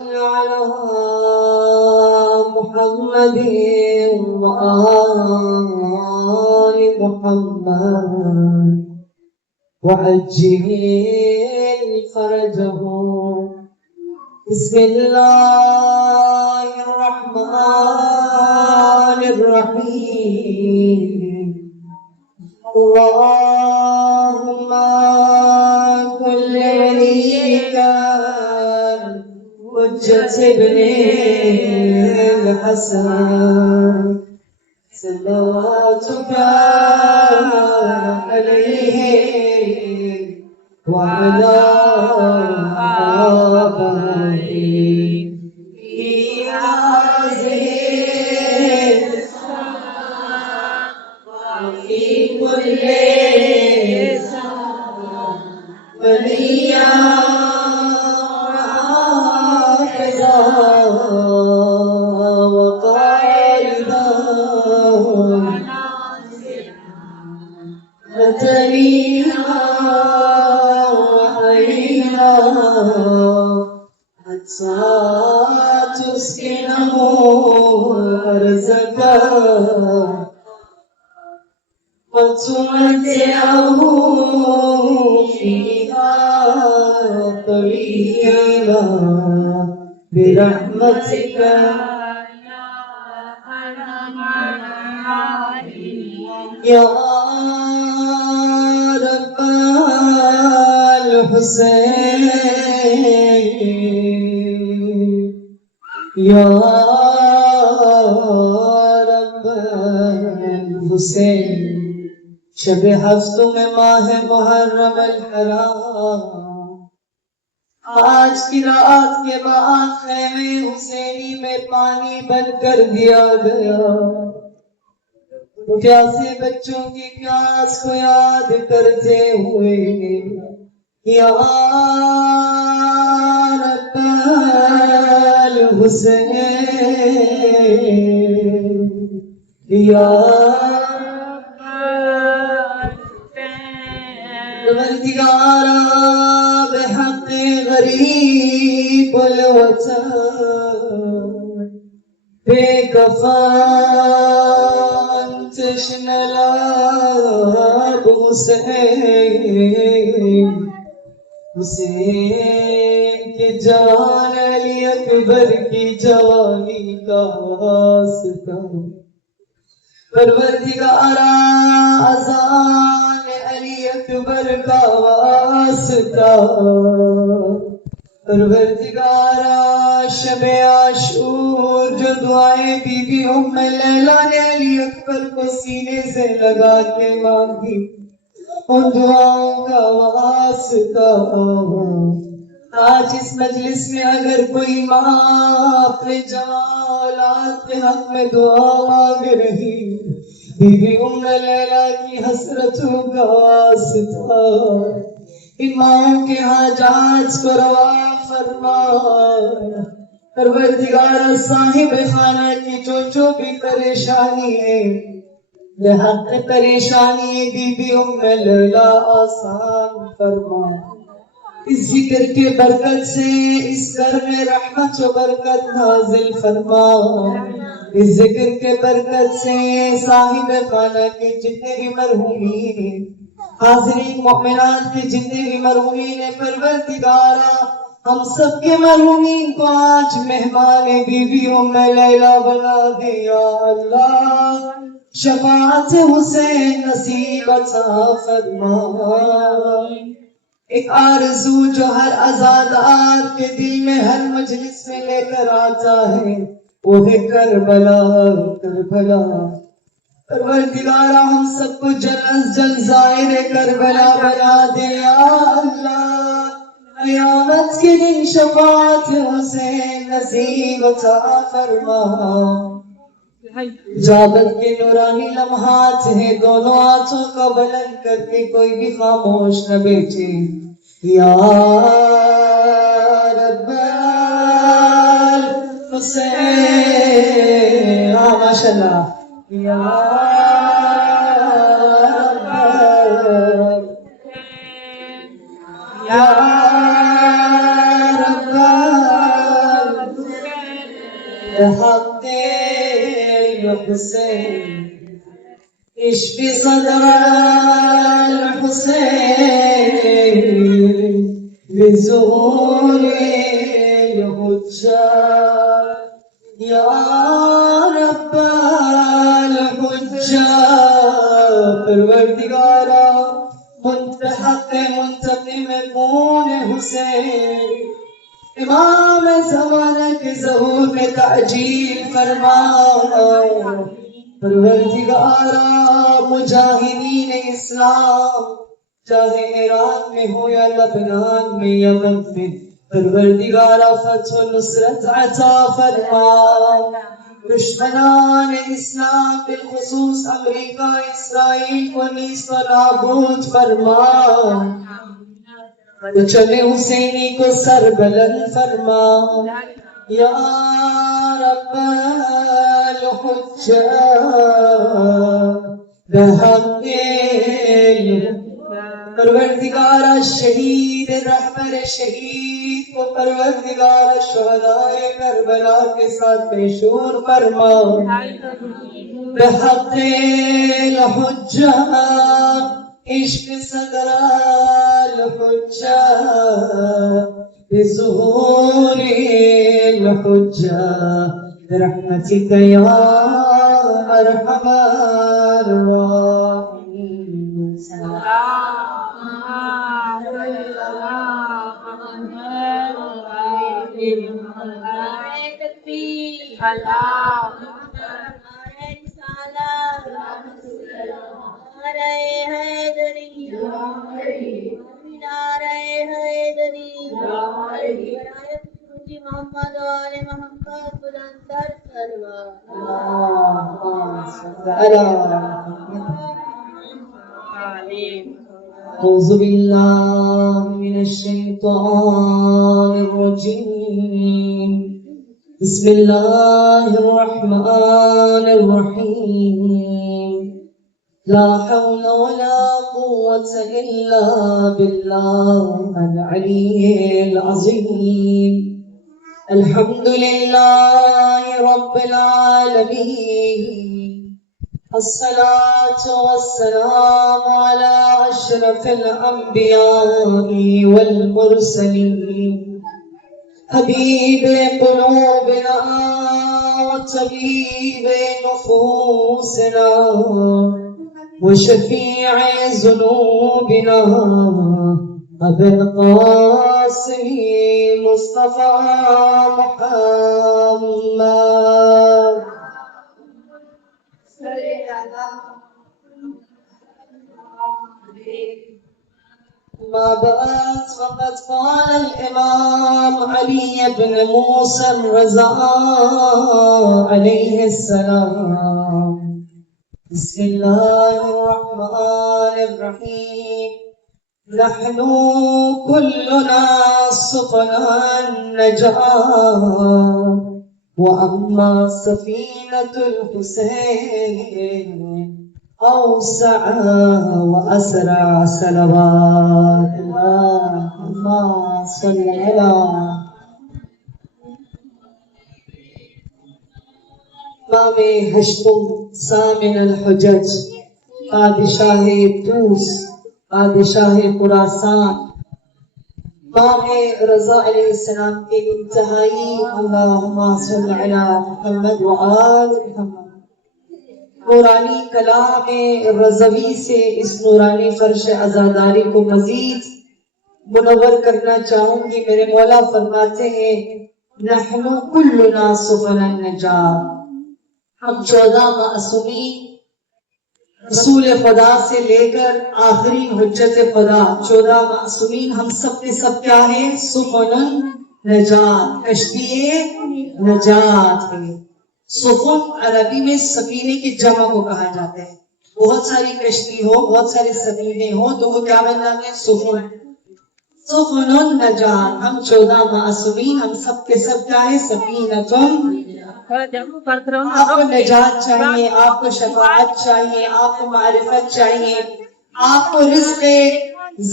على محمد وآل محمد وعجل فرجهم. بسم الله الرحمن الرحيم. اللهم كن لوليك حجة ابن الحسن صلواتك عليه وعلى آبائه في هذه وفي كل وليا وقائدا وتليها وحينا حتى تسكنه أرزقا وتمتعه فيها طويلا برحمتك يا رب الحسين يا رب الحسين. شب ہفتوں میں ماہ محرم الحرام، آج کی رات کے بعد خیمے حسینی میں پانی بند کر دیا گیا. پیاسے بچوں کی پیاس کو یاد کرتے ہوئے یا رب الحسین یا پروردگارا بحق غریب الوطن بے کفن تشنہ لب حسین، حسین کے جان علی اکبر کی جوانی کا واسطہ. پروردگارا اذان علی اکبر کا واسطہ. پروردگارا شب عاشور جو دعائیں بی بی ام لیلہ نے علی اکبر کو سینے سے لگا کے مانگی، ان دعاؤں کا واسطہ. آج اس مجلس میں اگر کوئی ماں اپنے جوان اولاد کے حق میں دعا مانگ رہی، بی بی ام لیلہ کی حسرتوں کا واسطہ ان ماؤں کے حاجات کو روا فرما. پروردگار صاحب خانہ کی جو بھی پریشانی ہے، حق پریشانی بی بی ام لیلہ آسان فرما. اس ذکر کے برکت سے اس گھر میں رحمت و برکت نازل فرما. اس ذکر کے برکت سے صاحب خانہ کے جتنے بھی مرحومین ہیں، حاضرین مومنات کے جتنے بھی مرحومین ہیں، پروردگارا ہم سب کے مرحومین کو آج مہمان بی بی ام لیلہ بنا دے یا اللہ. شفاعت حسین نصیب عطا فرما. ایک آرزو جو ہر آزادار کے دل میں ہر مجلس میں لے کر آتا ہے، وہ ہے کربلا کربلا. پروردگارا ہم سب کو جلد از جلد ظاہر کربلا بنا دے یا اللہ. قیامت کے دن شفاعت حسین نصیب عطا فرما. اجابت کے نورانی لمحات ہیں، دونوں ہاتھوں کا بلند کر کے کوئی بھی خاموش نہ بیٹھے. یا رب الحسین، ماشاءاللہ. یا رب الحسين اشفي صدر الحسين بزهور الحجاج يا رب الحجاج پروردگارا منتحق منتقم کون حسین امام زمانہ کے ظہور میں تعجیل فرما پروردگارا مجاہدین اسلام چاہے عراق میں ہو یا لبنان میں یا یمن میں پروردگارا فتح و نصرت عطا فرما دشمنان اسلام بالخصوص امریکہ اسرائیل کو نیست و نابود فرما چلے حسینی کو سر بلند فرما یا رب الحجاج بحق پروردگارا شہید رہبر شہید کو پروردگارا شہداء کربلا کے ساتھ پیشور فرما بحق الحجاج عشق صدر الحجاج بظهور الحجاج برحمتك يا ارحم الراحمين محمد وآل محمد بلندر فرما أعوذ بالله من الشيطان الرجيم بسم الله الرحمن الرحيم لا حول ولا قوة إلا بالله العلي العظيم الحمد لله رب العالمين الصلاة والسلام على أشرف الأنبياء والمرسلين حبيب قلوبنا وطبيب نفوسنا وشفيع ذنوبنا أبي القاسم مصطفى محمد ما بعد فقد قال الإمام علي بن موسى الرضا عليه السلام بسم الله الرحمن الرحيم نحن كلنا سفنا النجاة وأما سفينة الحسين أوسع وأسرع صلوات اللهم صل على امام ہشتم سامن الحجج بادشاہ طوس بادشاہ خراسان امام رضا علیہ السلام کے انتہائی اللہم صل علی محمد وآل محمد نورانی کلام رضوی سے اس نورانی فرش عزاداری کو مزید منور کرنا چاہوں گی. میرے مولا فرماتے ہیں نحن کلنا سفن النجات، ہم 14 معصومین رسول خدا سے لے کر آخری حجت خدا 14 معصومین ہم سب کے سب کیا ہیں؟ سفن نجات، کشتی نجات ہے. سفن عربی میں سفینے کی جمع کو کہا جاتا ہے. بہت ساری کشتی ہو، بہت سارے سفینے ہو تو وہ کیا بن جاتے ہیں؟ سفن. سفن النجات، ہم 14 معصومین ہم سب کے سب کیا ہے؟ سفینۃ. آپ کو نجات چاہیے، آپ کو شفاعت چاہیے، آپ کو معرفت چاہیے، آپ کو رزق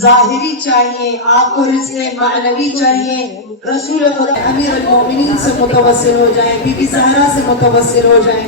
ظاہری چاہیے، آپ کو رزق معنوی چاہیے. رسول خدا امیر المومنین سے متوسل ہو جائیں، بی بی زہرا سے متوسل ہو جائیں.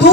2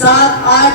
7-8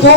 2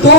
2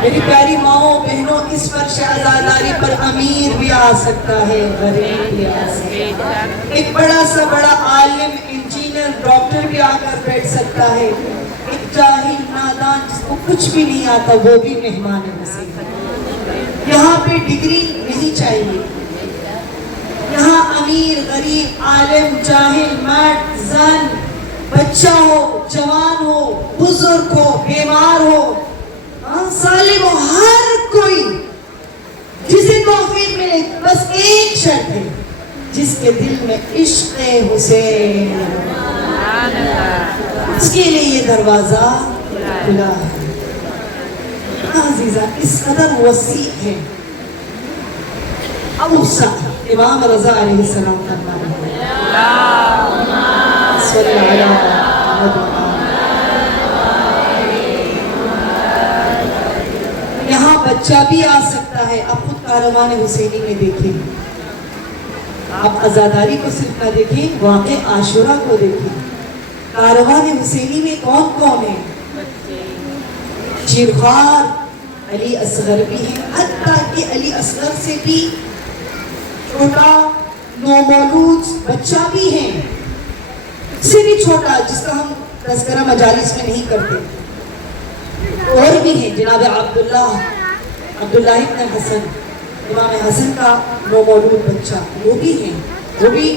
میری پیاری ماؤں بہنوں، اس فرش عزاداری پر امیر بھی آ سکتا ہے، غریب بھی آ سکتا ہے، ایک بڑا سا بڑا عالم، انجینئر، ڈاکٹر بھی آ کر بیٹھ سکتا ہے، ایک جاہل نادان جس کو کچھ بھی نہیں آتا وہ بھی مہمان نصیب ہے۔ یہاں پہ ڈگری نہیں چاہیے، یہاں امیر، غریب، عالم، جاہل، مرد، زن، بچہ ہو، جوان ہو، بزرگ ہو، بیمار ہو، سالم ہو، ہر کوئی جسے توفیق ملے، بس ایک شرط ہے، جس کے دل میں عشق حسین، اس کے لیے یہ دروازہ کھلا ہے۔ عزیزہ اس قدر وسیع ہے۔ ابو سعد امام رضا علیہ السلام فرماتے ہیں، صلی اللہ علیہ وسلم، یہاں بچہ بھی آ سکتا ہے۔ آپ خود کاروان حسینی میں دیکھیں، آپ عزاداری کو صرف نہ دیکھیں، واقع عاشورہ کو دیکھیں۔ کاروان حسینی میں کون کون ہے؟ شیرخوار علی اصغر بھی ہیں، حتیٰ کہ علی اصغر سے بھی چھوٹا نومولود بچہ بھی ہیں، اس سے بھی چھوٹا جس کا ہم تذکرہ مجالس میں نہیں کرتے، اور بھی ہیں۔ جناب عبداللہ ابن حسن، امام حسن کا نومولود بچہ، وہ بھی ہیں، وہ بھی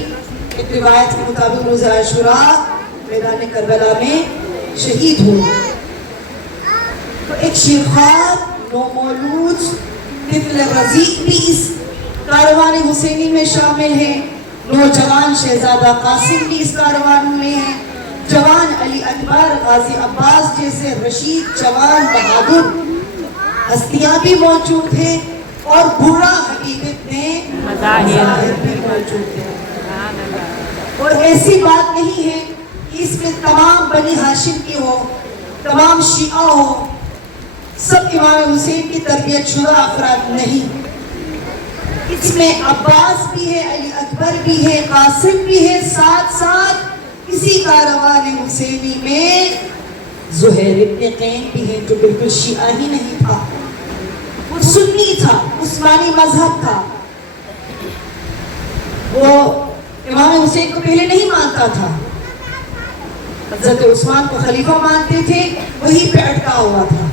ایک روایت کے مطابق روز عاشوراء میدان کربلا میں شہید ہوئے۔ تو ایک شیرخوار نومولود طفل رضیع بھی اس کاروان حسینی میں شامل ہیں، نوجوان شہزادہ قاسم بھی اس کاروان میں ہیں، جوان علی اکبر، غازی عباس جیسے رشید، جوان بہادر ہستیاں بھی موجود ہیں، اور بوڑھا حقیقت میں مظاہر بھی موجود ہیں۔ اور ایسی بات نہیں ہے کہ اس میں تمام بنی ہاشم کی ہو، تمام شیعہ ہو، سب امام حسین کی تربیت شدہ افراد نہیں، اس میں عباس بھی ہے، علی اکبر بھی ہے، قاسم بھی ہے، ساتھ ساتھ اسی کاروان حسینی میں زہیر ابن قین بھی ہے، جو بالکل شیعہ ہی نہیں تھا، وہ سنی تھا، عثمانی مذہب تھا، وہ امام حسین کو پہلے نہیں مانتا تھا، حضرت عثمان کو خلیفہ مانتے تھے، وہی پہ اٹکا ہوا تھا،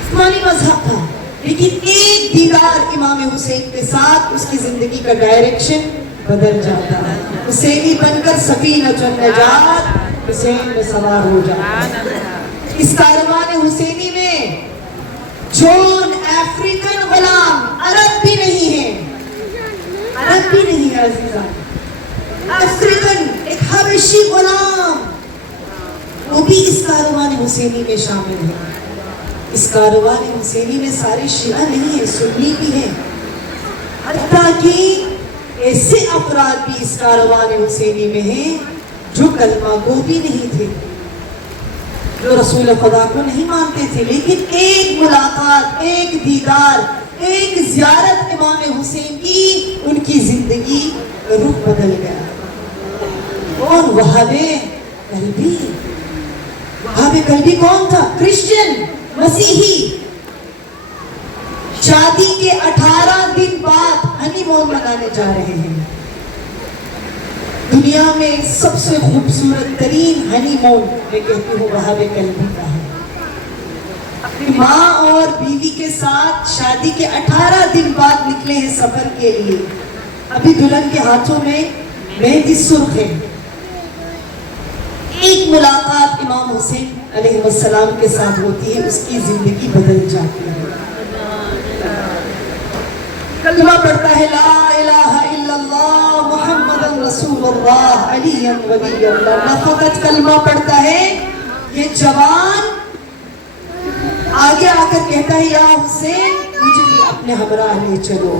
عثمانی مذہب تھا، لیکن ایک دیدار امام حسین کے ساتھ اس کی زندگی کا ڈائریکشن بدل جاتا ہے، حسینی بن کر سفینۃ النجات حسین میں سوار ہو جاتا ہے۔ اس کاروان حسینی میں جون افریقن غلام، عرب بھی نہیں ہے، عرب بھی نہیں ہے عزیزہ، افریقن ایک حبشی غلام، وہ بھی اس کاروان حسینی میں شامل ہے۔ اس کاروان حسینی میں سارے شیعہ نہیں ہیں، سنی بھی ہیں، حتیٰ کہ ایسے افراد بھی اس کاروان حسینی میں ہیں جو کلمہ گو بھی نہیں تھے، جو رسول خدا کو نہیں مانتے تھے، لیکن ایک ملاقات، ایک دیدار، ایک زیارت امام حسین کی، ان کی زندگی کا رخ بدل گیا۔ کون؟ وہاب قلبی۔ وہاب قلبی کون تھا؟ کرسچن، مسیحی، شادی کے 18 دن بعد ہنی مون منانے جا رہے ہیں۔ دنیا میں سب سے خوبصورت ترین ہنی مون میں کہتی ہوں وہاب قلبی کا ہے۔ اپنی ماں اور بیوی کے ساتھ شادی کے 18 دن بعد نکلے ہیں سفر کے لیے، ابھی دلہن کے ہاتھوں میں مہندی سرخ ہے۔ ایک ملاقات امام حسین علیہ السلام کے ساتھ ہوتی ہے، اس کی زندگی بدل جاتی ہے۔ کلمہ پڑھتا ہے لا الہ الا اللہ محمد رسول اللہ علی ولی اللہ، نہ فقط کلمہ پڑھتا ہے، یہ جوان آگے آ کر کہتا ہے یا حسین مجھے بھی اپنے ہمراہ لے چلو۔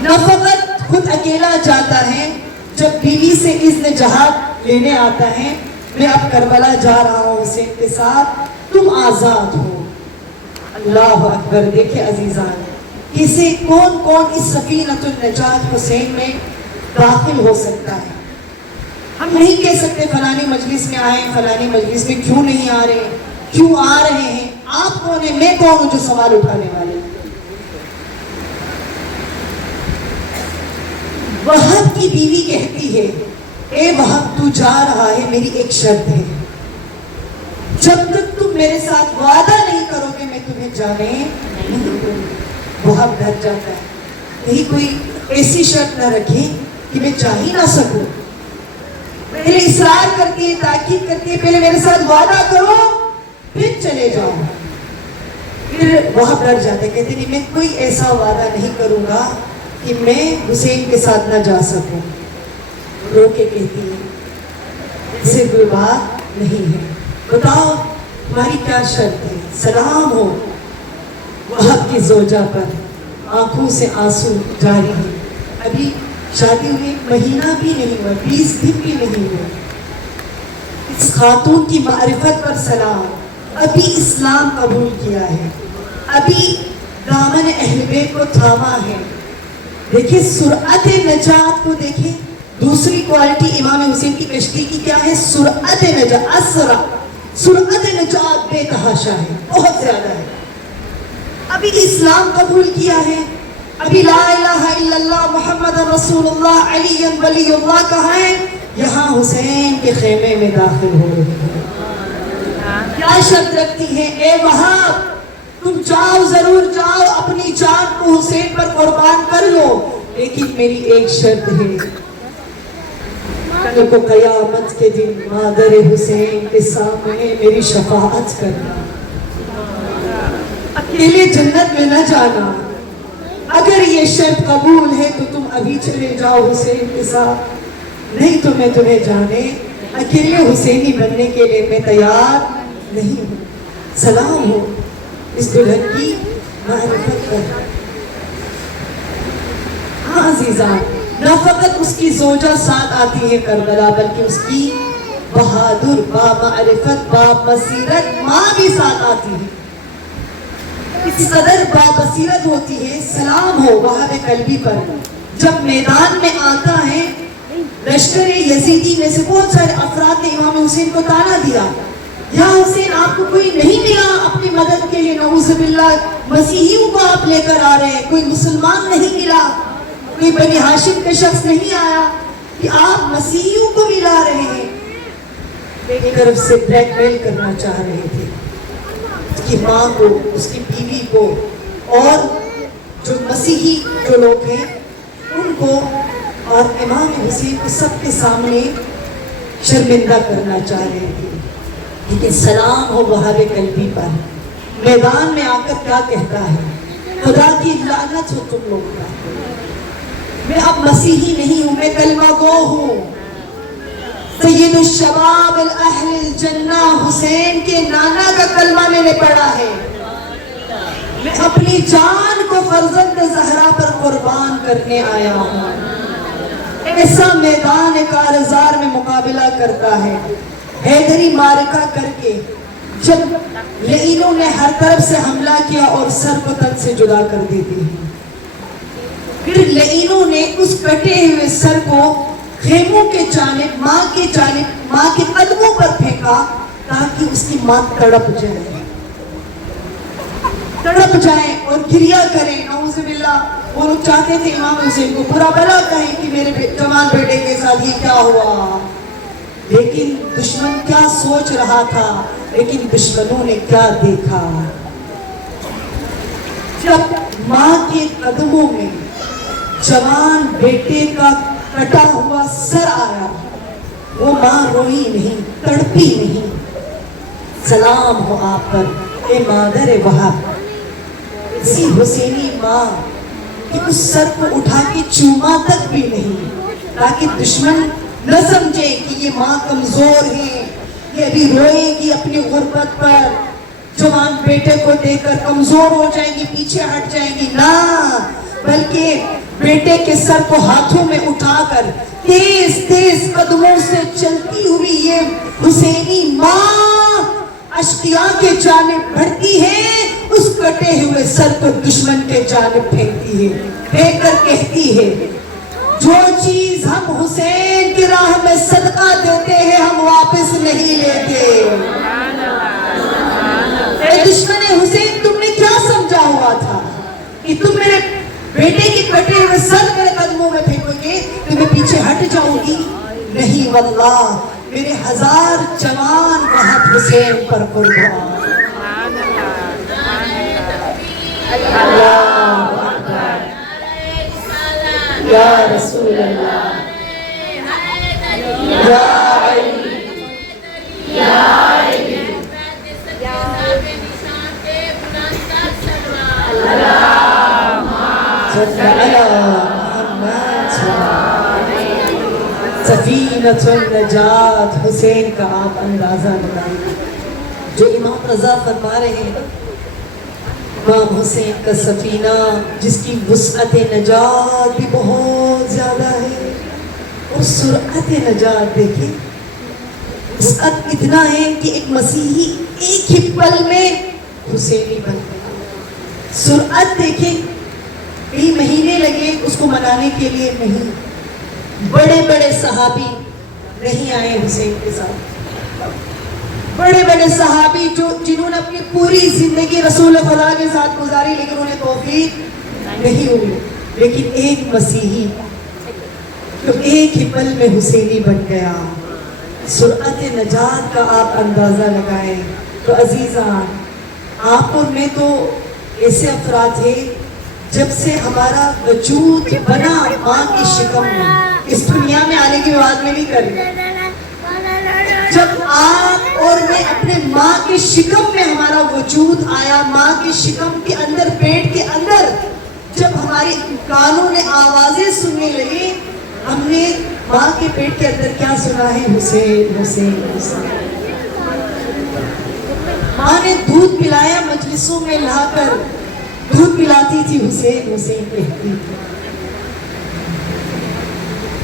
نہ فقط خود اکیلا جاتا ہے، جب بیوی سے اذن جہاد لینے آتا ہے، میں اب کربلا جا رہا ہوں حسین کے ساتھ، تم آزاد ہو۔ اللہ اکبر! دیکھیں عزیزان، کسے کون کون اس سفینۃ النجات حسین میں داخل ہو سکتا ہے۔ ہم نہیں کہہ سکتے فلانی مجلس میں آئے، فلانی مجلس میں کیوں نہیں آ رہے، کیوں آ رہے ہیں، آپ کون ہیں، میں کون ہوں جو سوال اٹھانے والے۔ وہب کی بیوی کہتی ہے، اے وہب تو جا رہا ہے، میری ایک شرط ہے، جب تک تم میرے ساتھ وعدہ نہیں کرو گے میں تمہیں جانے نہیں دوں گا۔ وہب ڈر جاتا ہے، کہیں کوئی ایسی شرط نہ رکھے کہ میں جا ہی نہ سکوں۔ پہلے اصرار کرتی ہے، تاکید کرتی ہے، پہلے میرے ساتھ وعدہ کرو پھر چلے جاؤ۔ پھر وہب ڈر جاتے، کہتے نہیں، میں کوئی ایسا وعدہ نہیں کروں گا کہ میں حسین کے ساتھ نہ جا سکوں۔ رو کے کہتی ہے، اسے کوئی بات نہیں ہے، بتاؤ تمہاری کیا شرط ہے۔ سلام ہو وہب کی زوجہ پر، آنکھوں سے آنسو جاری ہے، ابھی شادی ہوئے مہینہ بھی نہیں ہوا، 20 دن بھی نہیں ہوئے۔ اس خاتون کی معرفت پر سلام، ابھی اسلام قبول کیا ہے، ابھی دامن اہل بیت کو تھاما ہے۔ دیکھیں سرعت نجات کو، دیکھیں دوسری کوالٹی امام حسین کی کشتی کی کیا ہے، سرعت نجات، اسرع، سرعت نجات بے تحاشا ہے، بہت زیادہ ہے۔ ابھی اسلام قبول کیا ہے، ابھی لا الہ الا اللہ محمد رسول اللہ علی ولی اللہ کہا ہے، یہاں حسین کے خیمے میں داخل ہو رہے ہیں۔ کیا شرط رکھتی ہے، اے وہاب تم جاؤ، ضرور جاؤ، اپنی جان کو حسین پر قربان کر لو، لیکن میری ایک شرط ہے، کل کو قیامت کے دن مادر حسین کے سامنے میری شفاعت کرنا، اکیلے جنت میں نہ جانا۔ اگر یہ شرط قبول ہے تو تم ابھی چلے جاؤ حسین کے ساتھ، نہیں تو میں تمہیں جانے اکیلے حسینی بننے کے لیے میں تیار نہیں ہوں۔ سلام ہو اس دلہن کی معرفت پر۔ ہاں عزیزان، نہ فقط اس کی زوجہ ساتھ آتی ہے کربلا، بلکہ اس کی بہادر، با معرفت، با بصیرت ماں بھی ساتھ آتی ہے۔ اس قدر با بصیرت ہوتی ہے، سلام ہو وہاب قلبی پر، جب میدان میں آتا ہے لشکر یزیدی میں سے بہت سارے افراد نے امام حسین کو تانا دیا، یا حسین آپ کو کوئی نہیں ملا اپنی مدد کے لیے، نعوذ باللہ مسیحیوں کو آپ لے کر آ رہے ہیں، کوئی مسلمان نہیں ملا، کوئی بنی ہاشم کا شخص نہیں آیا کہ آپ مسیحیوں کو بھی لا رہے ہیں۔ ایک طرف سے بلیک میل کرنا چاہ رہے تھے اس کی ماں کو، اس کی بیوی کو، اور جو مسیحی جو لوگ ہیں ان کو، اور امام حسین کو سب کے سامنے شرمندہ کرنا چاہ رہے تھے۔ لیکن سلام ہو وہاب قلبی پر، میدان میں آ کر کیا کہتا ہے، خدا کی لعنت ہو تم لوگ پر، میں اب مسیحی نہیں ہوں، میں کلمہ گو ہوں، سید الشباب الاہل الجنہ حسین کے نانا کا کلمہ میں نے پڑھا ہے، میں اپنی جان کو فرزند زہرا پر قربان کرنے آیا ہوں۔ ایسا میدان کارزار میں مقابلہ کرتا ہے، حیدری معرکہ کر کے، جب لعینوں نے ہر طرف سے حملہ کیا اور سر کو تن سے جدا کر دیتے ہیں، پھر لعینوں نے اس کٹے ہوئے سر کو خیموں کے جانب، ماں کے جانب، ماں کے قدموں پر پھینکا تاکہ اس کی ماں تڑپ جائے اور گریہ کریں، نعوذ باللہ۔ وہ لوگ چاہتے تھے امام حسین کو برا بھلا کہیں کہ میرے جوان بیٹے کے ساتھ یہ کیا ہوا، لیکن دشمن کیا سوچ رہا تھا، لیکن دشمنوں نے کیا دیکھا، جب ماں کے قدموں میں جوان بیٹے کا کٹا ہوا سر آیا، وہ ماں روئی نہیں، تڑپی نہیں۔ سلام ہو آپ پر اے مادر وہاب، اسی حسینی ماں کہ اس سر کو اٹھا کے چوما تک بھی نہیں، تاکہ دشمن نہ سمجھے کہ یہ ماں کمزور ہے، یہ ابھی روئے گی اپنی غربت پر، جوان بیٹے کو دیکھ کر کمزور ہو جائیں گی، پیچھے ہٹ جائیں گی، نہ، بلکہ بیٹے کے سر کو ہاتھوں میں اٹھا کر تیز تیز قدموں سے چلتی ہوئی یہ حسینی ماں اشقیاء کے جانب بڑھتی ہے، اس کٹے ہوئے سر کو دشمن کے جانب پھینکتی ہے، پھینک کر کہتی ہے، جو چیز ہم حسین کی راہ میں صدقہ کٹے ہوئے سر میرے قدموں میں پھینکو گے تو میں پیچھے ہٹ جاؤں گی؟ نہیں واللہ، میرے 1000 جوان بہت حسین پر قربان۔ اللہ اکبر، یا رسول اللہ، یا علی، یا علی، صلی علی محمد۔ سفینۃ النجات، حسین کا آپ اندازہ لگائیں۔ جو امام رضا فرما رہے ہیں امام حسین کا سفینہ جس کی وسعت نجات بھی بہت زیادہ ہے اور سرعت نجات دیکھیں، وسعت اتنا ہے کہ ایک مسیحی ایک ہی پل میں حسینی بن گیا۔ سرعت دیکھیں، کئی مہینے لگے اس کو منانے کے لیے، نہیں، بڑے بڑے صحابی نہیں آئے حسین کے ساتھ، بڑے بڑے صحابی جنہوں نے اپنی پوری زندگی رسول خدا کے ساتھ گزاری لیکن انہیں توفیق نہیں ہوئی، لیکن ایک مسیحی جو ایک ہی پل میں حسینی بن گیا۔ سرعت نجات کا آپ اندازہ لگائیں۔ تو عزیزان، آپ اور میں تو ایسے افراد تھے جب سے ہمارا وجود بنا ماں کی شکم میں، اس دنیا میں آنے کی بات میں نہیں کر رہی، جب آپ اور میں اپنے ماں کی شکم میں ہمارا وجود آیا، ماں کی شکم کے اندر، پیٹ کے اندر جب ہماری کانوں نے آوازیں سننے لگی، ہم نے ماں کے پیٹ کے اندر کیا سنا ہے؟ حسین حسین حسین۔ ماں نے دودھ پلایا، مجلسوں میں لا کر دودھ پلاتی تھی، حسین حسین کہتی تھی۔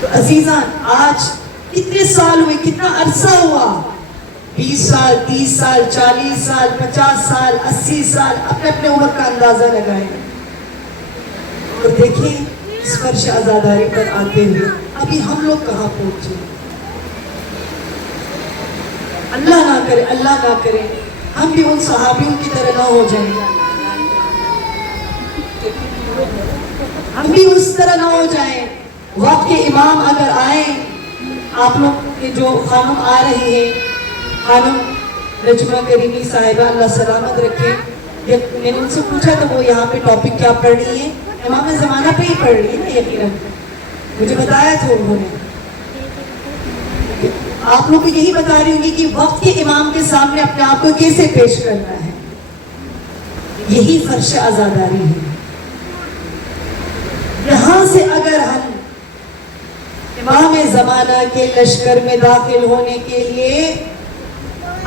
تو عزیزان، آج کتنے سال ہوئے، کتنا عرصہ ہوا؟ 20 سال، 30 سال، 40 سال، 50 سال، 80 سال، اپنے اپنے عمر کا اندازہ لگائیں اور دیکھیں اس فرش عزاداری پر آتے ہوئے ابھی ہم لوگ کہاں پہنچے۔ اللہ نہ کرے، اللہ نہ کرے ہم بھی ان صحابیوں کی طرح نہ ہو جائیں، ہم بھی اس طرح نہ ہو جائیں۔ وقت کے امام اگر آئیں، آپ لوگ کے جو خانم آ رہی ہے، خانم نجمہ کریمی صاحبہ اللہ سلامت رکھے، میں نے ان سے پوچھا تو وہ یہاں پہ ٹاپک کیا پڑھ رہی ہیں؟ امام زمانہ پہ ہی پڑھ رہی ہے نا، یقیناً مجھے بتایا تھا انہوں نے۔ آپ لوگ کو یہی بتا رہی ہوں گی کہ وقت کے امام کے سامنے اپنے آپ کو کیسے پیش کرنا ہے، یہی فرش عزاداری ہے۔ یہاں سے اگر ہم امام زمانہ کے لشکر میں داخل ہونے کے لیے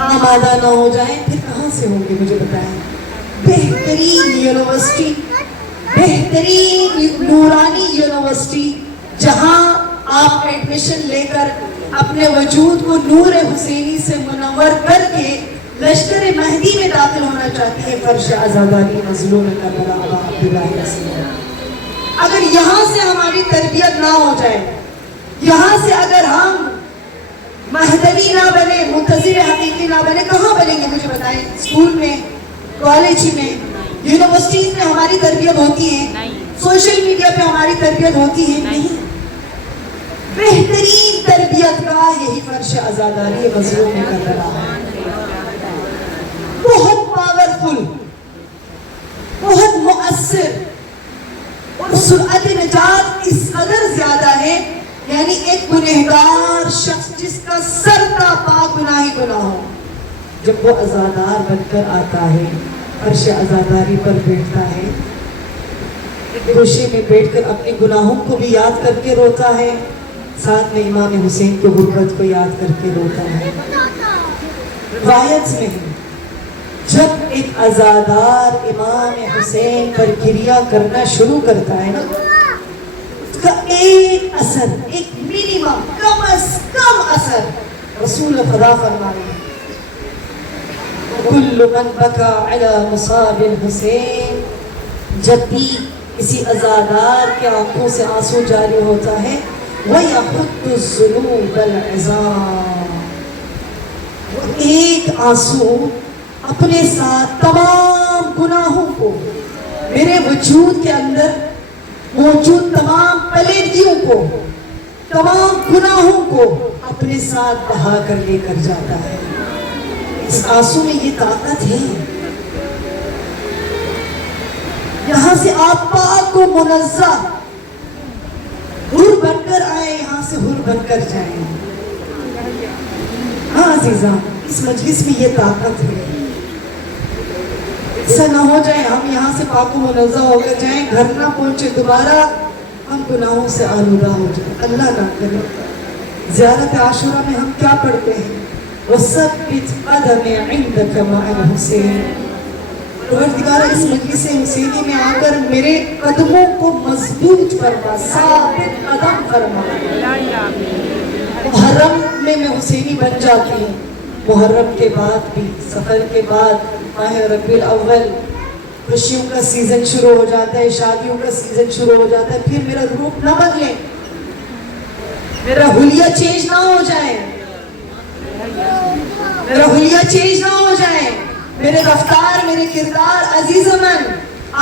آمادہ نہ ہو جائیں، پھر کہاں سے ہوں گے؟ مجھے بتائیں۔ بہترین یونیورسٹی، بہترین نورانی یونیورسٹی، جہاں آپ ایڈمیشن لے کر اپنے وجود کو نور حسینی سے منور کر کے لشکر مہدی میں داخل ہونا چاہتی ہے، فرش عزاداری مظلوم کربلا عبداللہ علیہ۔ اگر یہاں سے ہماری تربیت نہ ہو جائے، یہاں سے اگر ہم مہدوی نہ بنے، منتظر حقیقی نہ بنے، کہاں بنیں گے؟ مجھے بتائیں۔ اسکول میں، کالج میں، یونیورسٹیز میں ہماری تربیت ہوتی ہے؟ سوشل میڈیا پہ ہماری تربیت ہوتی ہے؟ نہیں۔ بہترین تربیت کا یہی فرش عزاداری مظلوم کربلا ہے۔ بہت پاورفل، بہت مؤثر، اور سرعت نجات اس قدر زیادہ ہے، یعنی ایک گنہگار شخص جس کا سر تا پا گناہی گناہ ہو، جب وہ عزادار بن کر آتا ہے، فرش عزاداری پر بیٹھتا ہے، ایک گوشے میں بیٹھ کر اپنے گناہوں کو بھی یاد کر کے روتا ہے، ساتھ میں امام حسین کی غربت کو یاد کر کے روتا ہے۔ روایت میں ہے جب ایک عزادار امام حسین پر گریہ کرنا شروع کرتا ہے نا، اس کا ایک اثر، ایک منیمم، کم از کم اثر رسول خدا فرما رہے ہیں، کل من بکا علی مصاب الحسین، جب بھی کسی عزادار کے آنکھوں سے آنسو جاری ہوتا ہے، وَيَحُدُّ الذُّنُوبَ الْعِظَامَ، وہ ایک آنسو اپنے ساتھ تمام گناہوں کو میرے وجود کے اندر موجود تمام پلیدگیوں کو، تمام گناہوں کو اپنے ساتھ بہا کر لے کر جاتا ہے۔ اس آنسو میں یہ طاقت ہے۔ یہاں سے آپ پاک و منزہ حر بن کر آئے، یہاں سے حر بن کر جائیں۔ ہاں عزیزاں، اس مجلس میں یہ طاقت ہے۔ ایسا نہ ہو جائے ہم یہاں سے پاک و منزہ ہو کر جائیں، گھر نہ پہنچے دوبارہ ہم گناہوں سے آلودہ ہو جائیں، اللہ نہ کرے۔ زیارت عاشورہ میں ہم کیا پڑھتے ہیں؟ وَثَبِّتْ قَدَمِ عِنْدَكَ مَعَ الْحُسَيْنِ۔ پروردگارہ اس مجلس حسینی میں آ کر میرے قدموں کو مضبوط فرما، ثابت قدم فرما۔ محرم میں حسینی بن جاتی ہوں، محرم کے بعد بھی، سفر کے بعد ماہ ربیع الاول، خوشیوں کا سیزن شروع ہو جاتا ہے، شادیوں کا سیزن شروع ہو جاتا ہے، پھر میرا روپ نہ بدلے، میرا حلیہ چینج نہ ہو جائے، میرا حلیہ چینج نہ ہو جائے، میرے رفتار، میرے کردار۔ عزیز من،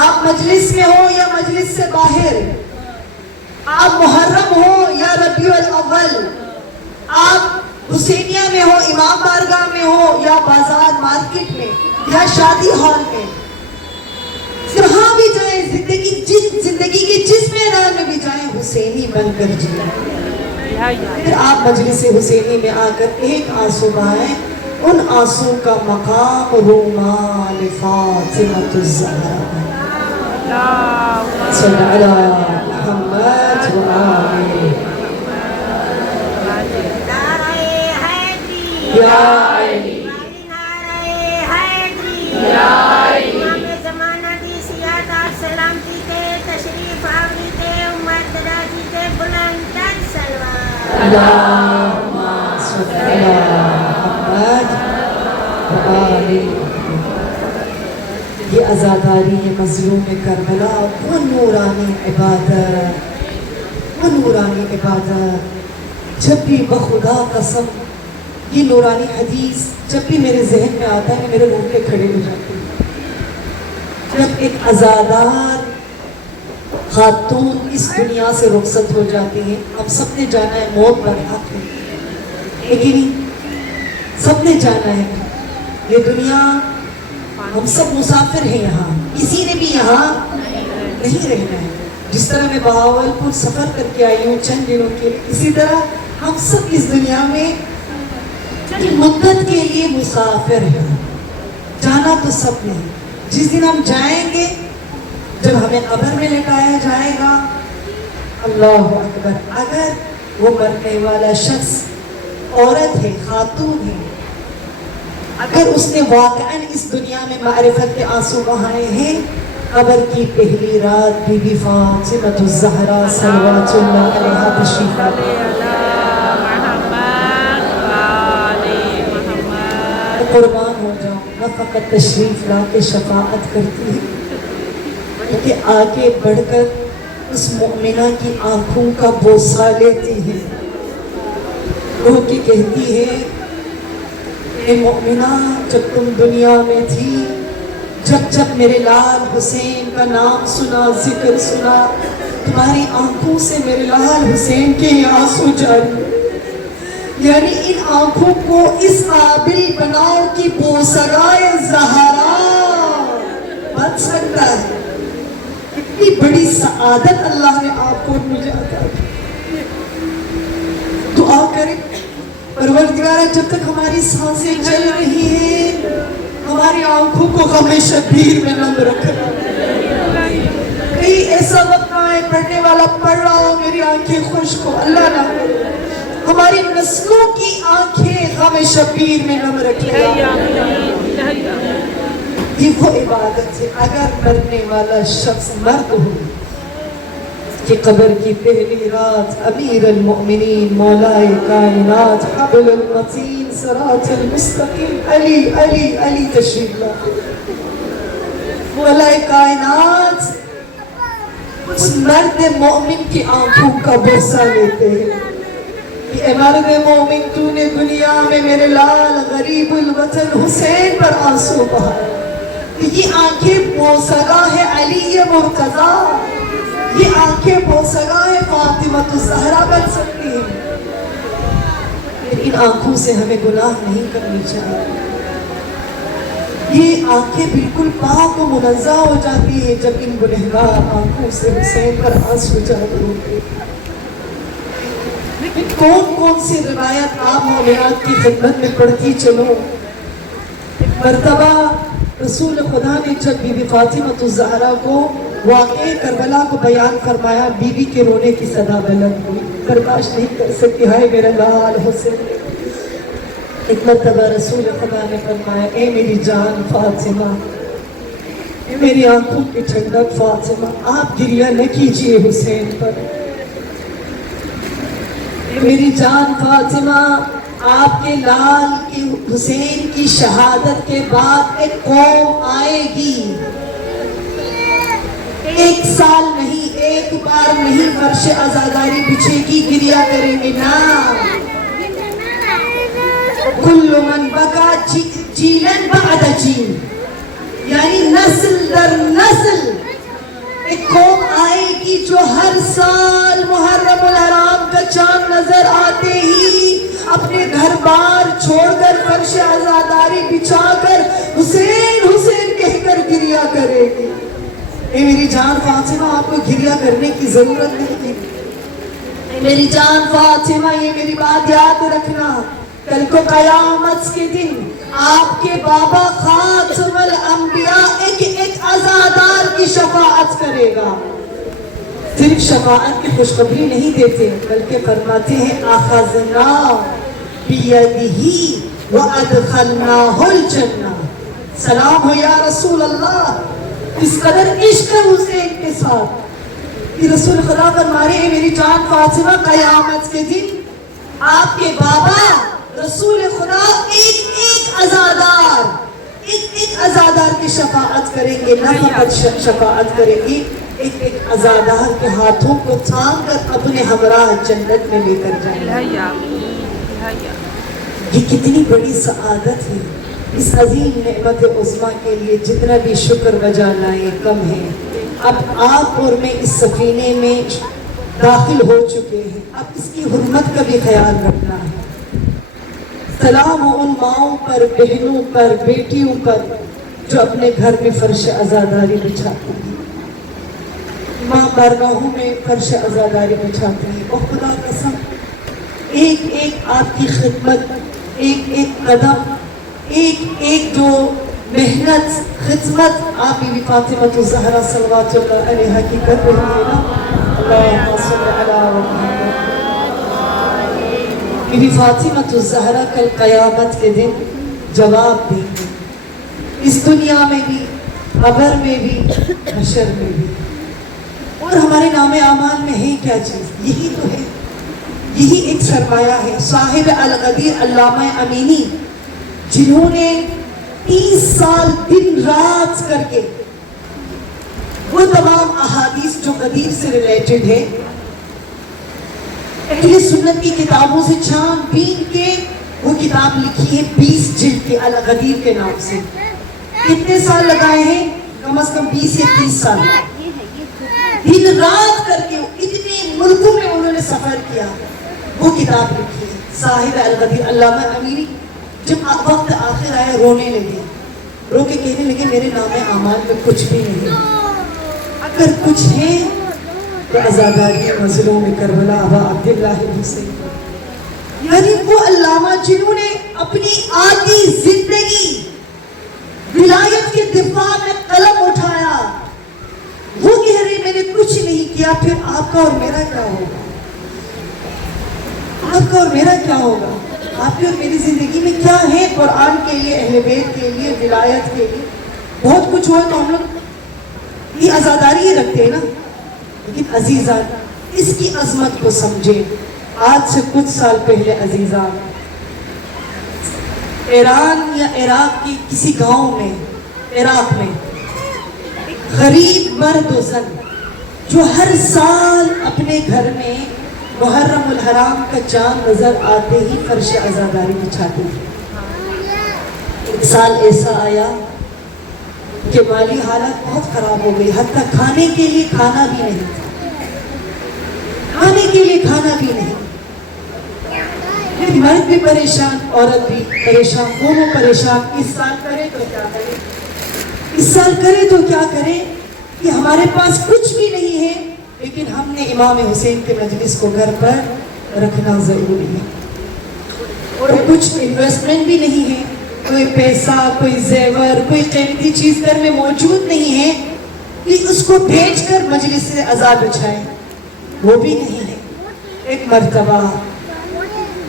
آپ مجلس میں ہو یا مجلس سے باہر، آپ محرم ہو یا ربیع الاول، آپ حسینیہ میں ہو، امام بارگاہ میں ہو یا بازار مارکیٹ میں یا شادی ہال میں، جہاں بھی جائیں، زندگی کے جس میدان میں بھی جائیں، حسینی بن کر جائیں۔ پھر آپ مجلس حسینی میں آ کر ایک آنسو بہائیں، ان آنسو کا مقام رومال فاطمۃ الزہرا۔ صلی علی محمد و آلہ یا علی یا علی۔ امام زمانہ دی سیادہ سلامتی تے تشریف آوری تے امت دراجی تے بلند تر سلوات۔ اللہم صلی علی محمد و آلہ۔ یہ عزاداری ہے مظلوم کربلا، وہ نورانی عبادت، وہ نورانی عبادت۔ جب بھی بخدا قسم یہ نورانی حدیث جب بھی میرے ذہن میں آتا ہے میرے رونگٹے کھڑے ہو جاتے ہیں۔ جب ایک عزادار خاتون اس دنیا سے رخصت ہو جاتی ہیں، ہم سب نے جانا ہے موت برحق ہے، لیکن سب نے جانا ہے، یہ دنیا ہم سب مسافر ہیں، یہاں کسی نے بھی یہاں نہیں رہنا ہے۔ جس طرح میں بہاولپور سفر کر کے آئی ہوں چند دنوں کے لیے، اسی طرح ہم سب اس دنیا میں مدت کے لیے مسافر ہیں، جانا تو سب نے۔ جس دن ہم جائیں گے، جب ہمیں قبر میں لٹایا جائے گا، اللہ اکبر، اگر وہ مرنے والا شخص عورت ہے، خاتون ہے، اگر اس نے واقعاً اس دنیا میں معرفت کے آنسو بہائے ہیں، قبر کی پہلی رات بی بی فاطمۃ الزہرا صلوات اللہ علیہا تشریف لاتی ہے۔ قربان ہو جاؤں، نہ فقط تشریف لا کے شفاعت کرتی ہے بلکہ آگے بڑھ کر اس مومنہ کی آنکھوں کا بوسہ لیتی ہے، رو کے کہتی ہے، اے مومنہ، جب تم دنیا میں تھی، جب میرے لال حسین کا نام سنا، ذکر سنا، تمہاری آنکھوں سے میرے لال حسین کے آنسو جاری ہوئے۔ یعنی ان آنکھوں کو اس قابل بناؤ کی بوسرائے زہرا بن سکتا ہے۔ اتنی بڑی سعادت اللہ نے آپ کو مجھے عطا کی۔ دعا کریں پروردگارہ، جب تک ہماری سانسیں چل رہی ہیں، ہماری آنکھوں کو غم شبیر میں نم رکھنا۔ کہیں ایسا وقت نہ آئے پڑھنے والا پڑھ رہا ہو، میری آنکھیں خشک ہو، اللہ نہ کرے، ہماری نسلوں کی آنکھیں غم شبیر میں نم رکھے۔ یہ وہ عبادت ہے۔ اگر مرنے والا شخص مرد ہو کہ قبر کی پہلی رات امیر المؤمنین مولا کائنات حبل المتین صراط المستقیم علی علی علی تشریف لاتے، مولا کائنات اس مرد مومن کی آنکھوں کا بوسہ لیتے ہیں کہ اے مرد مومن، تو نے دنیا میں میرے لال غریب الوطن حسین پر آنسو بہائے۔ یہ آنکھیں بوسگاہ ہے علی مرتضیٰ، یہ آنکھیں بوسگائے فاطمہ الزہرا بن سکتی ہیں، ان آنکھوں سے ہمیں گناہ نہیں کرنی چاہیے. یہ آنکھیں بالکل پاک و منزہ ہو جاتی ہیں جب ان گنہگار آنکھوں سے حسین پر آنسو جاری ہوتے. کون کون سی روایت آپ مومنات کی خدمت میں پڑھتی چلو. مرتبہ رسول خدا نے جب بی بی فاطمہ الزہرا کو واقعہ کربلا کو بیان فرمایا، بی بی کے رونے کی صدا بلند ہوئی، برداشت نہیں کر سکتی، ہائے میرا لال حسین. ایک مرتبہ رسول خدا نے فرمایا، اے میری جان فاطمہ، اے میری آنکھوں کی ٹھنڈک فاطمہ، آپ گریہ نہ کیجئے حسین پر. اے میری جان فاطمہ، آپ کے لال کی حسین کی شہادت کے بعد ایک قوم آئے گی، ایک سال نہیں، ایک بار نہیں، فرش عزاداری بچھے گی، گریہ کریں گے نا. کل من بقا جیلن بعد جیل، یعنی نسل در نسل ایک قوم آئے گی جو ہر سال محرم الحرام کا چاند نظر آتے ہی اپنے گھر بار چھوڑ کر فرش عزاداری بچھا کر حسین حسین کہہ کر گریہ کرے گی. اے میری جان فاطمہ، آپ کو گریہ کرنے کی ضرورت نہیں ہے. اے میری جان فاطمہ، یہ میری بات یاد رکھنا، کل کو قیامت کے دن آپ کے بابا خاتم الانبیاء ایک عزادار کی شفاعت کرے گا. صرف شفاعت کی خوشخبری نہیں دیتے بلکہ فرماتے ہیں اخذنا بیدہ وادخلناہ الجنہ. سلام ہو یا رسول اللہ، اس قدر عشق ہے حسین کے ساتھ کہ رسول خدا فرما رہے ہیں، میری جان فاطمہ، قیامت کے دن آپ کے بابا رسول خدا ایک عزادار کی شفاعت کریں گے. نہ فقط شفاعت کریں گے، ایک عزادار کے ہاتھوں کو تھام کر اپنے ہمراہ جنت میں لے کر جائیں گے. یہ کتنی بڑی سعادت ہے. اس عظیم نعمت عظمیٰ کے لیے جتنا بھی شکر بجا لائیں کم ہے. اب آپ اور میں اس سفینے میں داخل ہو چکے ہیں، اب اس کی حرمت کا بھی خیال رکھنا ہے. سلام ہو ان ماؤں پر، بہنوں پر، بیٹیوں پر جو اپنے گھر میں فرش عزاداری بچھاتی ہیں، ماں بارگاہوں میں فرش عزاداری بچھاتے ہیں. اور خدا قسم ایک ایک آپ کی خدمت، ایک ایک قدم، ایک جو محنت خدمت آپ بی بی فاطمہ الزہرا صلوات اللہ علیہا کی کر رہی ہے نا. اللہم صل علی محمد. بی بی فاطمہ الزہرا کل قیامت کے دن جواب دیں گے، اس دنیا میں بھی، قبر میں بھی، حشر میں بھی. اور ہمارے نام اعمال میں ہے کیا چیز؟ یہی تو ہے، یہی ایک سرمایہ ہے. صاحب الغدیر علامہ امینی، جنہوں نے 30 سال دن رات کر کے وہ تمام احادیث جو غدیر سے ریلیٹڈ ہے، اہل سنت کی کتابوں سے چھان بین کے وہ کتاب لکھی ہے 20 جلد کے، الغدیر کے نام سے. کتنے سال لگائے ہیں؟ کم از کم 20 یا 30 سال. دن رات کر کے اتنے ملکوں میں انہوں نے سفر کیا، وہ کتاب لکھی ہے صاحب الغدیر علامہ امینی. جب وقت آخر آیا رونے لگے، رو کے کہنے لگے میرے نام اعمال میں کچھ بھی نہیں، اگر کچھ ہے تو عزاداری مظلوم کربلا ابا عبداللہ حسین. یعنی وہ علامہ جنہوں نے اپنی آدھی زندگی ولایت کے دفاع میں قلم اٹھایا، وہ کہہ رہے میں نے کچھ نہیں کیا. پھر آپ کا اور میرا کیا ہوگا؟ آپ کا اور میرا کیا ہوگا؟ آپ کی اور میری زندگی میں کیا ہے؟ قرآن کے لیے، اہل بیت کے لیے، ولایت کے لیے بہت کچھ ہوا تو ہم لوگ یہ عزاداری ہی رکھتے ہیں نا. لیکن عزیزان اس کی عظمت کو سمجھیں. آج سے کچھ سال پہلے عزیزان، ایران یا عراق کی کسی گاؤں میں، عراق میں غریب مرد و زن جو ہر سال اپنے گھر میں محرم الحرام کا چاند نظر آتے ہی فرش عزاداری بچھاتے ہیں. ایک سال ایسا آیا کہ مالی حالت بہت خراب ہو گئی، حتیٰ کھانے کے لیے کھانا بھی نہیں تھا. کھانے کے لیے کھانا بھی نہیں. مرد بھی پریشان, عورت بھی پریشان, دونوں پریشان. اس سال کرے تو کیا کرے, اس سال کرے تو کیا کرے کہ ہمارے پاس کچھ بھی نہیں ہے, لیکن ہم نے امام حسین کے مجلس کو گھر پر رکھنا ضروری ہے. اور کچھ انویسٹمنٹ بھی نہیں ہے, کوئی پیسہ, کوئی زیور, کوئی قیمتی چیز گھر میں موجود نہیں ہے کہ اس کو بھیج کر مجلس سے عذاب بچائیں, وہ بھی نہیں ہے. ایک مرتبہ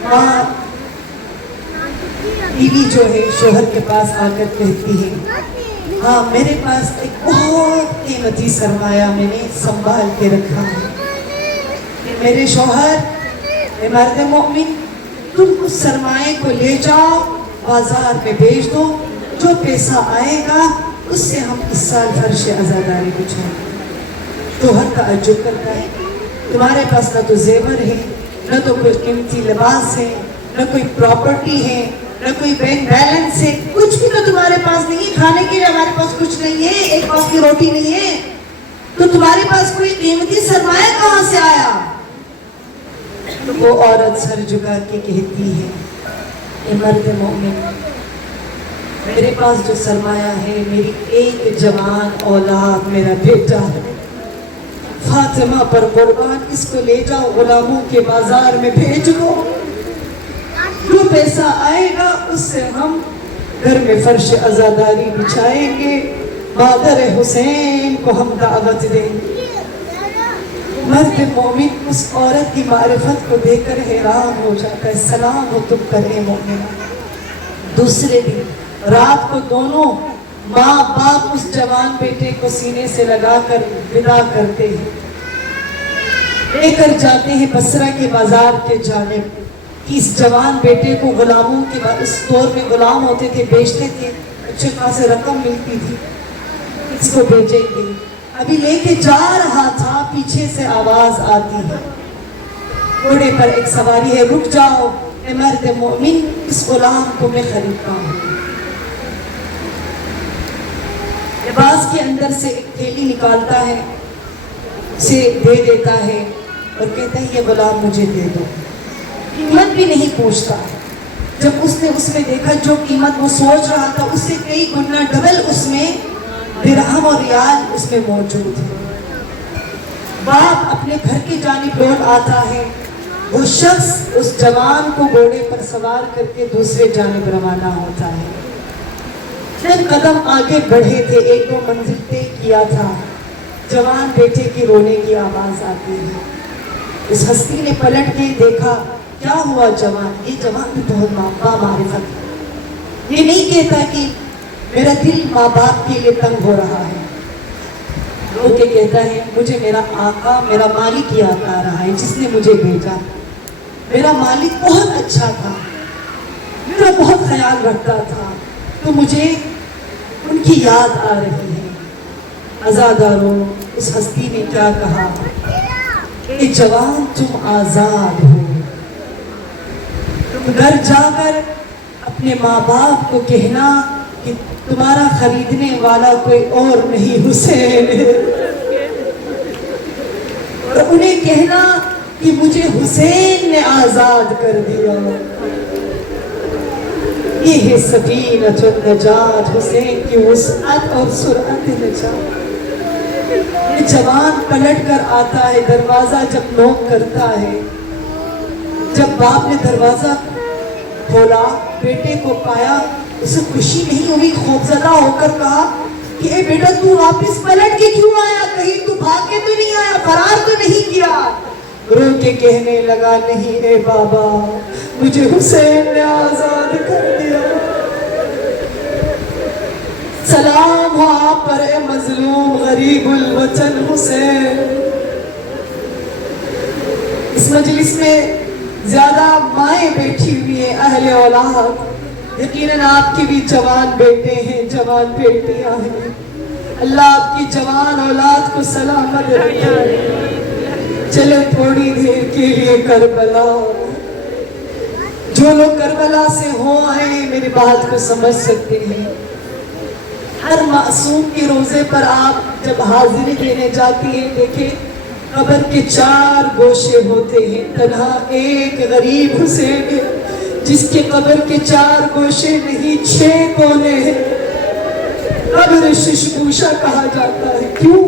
ماں بیوی جو ہے شوہر کے پاس آ کر کہتی ہے, ہاں میرے پاس ایک بہت قیمتی سرمایہ میں نے سنبھال کے رکھا ہے. میرے شوہر, اے مرد مومن, تم اس سرمایہ کو لے جاؤ, بازار میں بیچ دو, جو پیسہ آئے گا اس سے ہم اس سال فرش عزاداری بچھائیں. شوہر تعجب کرتا ہے, تمہارے پاس نہ تو زیور ہے, نہ تو کوئی قیمتی لباس ہے, نہ کوئی پراپرٹی ہے, نہ کوئی بینک بیلنس ہے, کچھ بھی تو تمہارے پاس نہیں ہے. کھانے کے لیے ہمارے پاس کچھ نہیں ہے, ایک وقت کی روٹی نہیں ہے, تو تمہارے پاس کوئی قیمتی سرمایہ کہاں سے آیا؟ تو وہ عورت سر جھکا کے کہتی ہے, اے مرد مومن, میرے پاس جو سرمایہ ہے میری ایک جوان اولاد, میرا بیٹا فاطمہ پر قربان, اس کو لے جاؤ غلاموں کے بازار میں بھیج دو, جو پیسہ آئے گا اس سے ہم گھر میں فرش عزاداری بچھائیں گے, مادر حسین کو ہم دعوت دیں گے. مرد مومن اس عورت کی معرفت کو دیکھ کر حیران ہو جاتا ہے. سلام ہو تم پر اے مومنہ. دوسرے دن رات کو دونوں ماں باپ اس جوان بیٹے کو سینے سے لگا کر ودا کرتے ہیں, لے کر جاتے ہیں بصرہ کے بازار کے جانب کہ اس جوان بیٹے کو غلاموں کے بعد, اس دور میں غلام ہوتے تھے, بیچتے تھے, اچھے خاصے رقم ملتی تھی, اس کو بیچیں گے. ابھی لے کے جا رہا تھا, پیچھے سے آواز آتی ہے, گھوڑے پر ایک سواری ہے, رک جاؤ اے مرد مومن, اس غلام کو میں خریدتا ہوں. لباس کے اندر سے ایک تھیلی نکالتا ہے, اسے دے دیتا ہے اور کہتا ہے یہ غلام مجھے دے دو. قیمت بھی نہیں پوچھتا. جب اس نے اس میں دیکھا جو قیمت وہ سوچ رہا تھا اس سے کئی گنا ڈبل اس میں درہم اور ریال اس میں موجود ہے. باپ اپنے گھر کی جانب لوٹ آتا ہے, وہ شخص اس جوان کو گھوڑے پر سوار کر کے دوسرے جانب روانہ ہوتا ہے. چند قدم آگے بڑھے تھے, ایک دو منزل طے کیا تھا, جوان بیٹے کی رونے کی آواز آتی ہے. اس ہستی نے پلٹ کے دیکھا, کیا ہوا جوان؟ یہ جوان بھی بہت معرفت ہے, یہ نہیں کہتا کہ میرا دل ماں باپ کے لیے تنگ ہو رہا ہے, رو کے کہتا ہے مجھے میرا آقا, میرا مالک یاد آ رہا ہے جس نے مجھے بھیجا. میرا مالک بہت اچھا تھا, میرا بہت خیال رکھتا تھا, تو مجھے ان کی یاد آ رہی ہے. عزاداروں, اس ہستی نے کیا کہا, اے جوان تم آزاد ہو, تم گھر جا کر اپنے ماں باپ کو کہنا کہ تمہارا خریدنے والا کوئی اور نہیں حسین ہے, اور انہیں کہنا کہ مجھے حسین نے آزاد کر دیا. یہ ہے سفینۃ النجات, حسین کی وسعت اور سرعت نجات. یہ جوان پلٹ کر آتا ہے, دروازہ جب نوک کرتا ہے, جب باپ نے دروازہ کھولا, بیٹے کو پایا, اسے خوشی نہیں ہوئی, خوفزدہ ہو کر کہا کہ اے بیٹا تو واپس پلٹ کے کیوں آیا, کہیں تو بھاگ کے تو نہیں آیا, فرار تو نہیں کیا؟ رو کے کہنے لگا, نہیں اے بابا, مجھے حسین نے آزاد کر دیا. سلام ہو آپ پر اے مظلوم غریب الوطن حسین. اس مجلس میں زیادہ مائیں بیٹھی ہوئی ہیں, اہل اولاد, یقیناً آپ کے بھی جوان بیٹے ہیں, جوان بیٹیاں ہیں. اللہ آپ کی جوان اولاد کو سلامت رکھے. چلے تھوڑی دیر کے لیے کربلا, جو لوگ کربلا سے ہو آئے میری بات کو سمجھ سکتے ہیں. ہر معصوم کے روزے پر آپ جب حاضری دینے جاتی ہیں, دیکھیں قبر کے 4 گوشے ہوتے ہیں، تنہا ایک غریب حسین ہے جس کے قبر کے 4 گوشے نہیں 6 کونے ہیں۔ قبر ششگوشہ کہا جاتا ہے، کیوں؟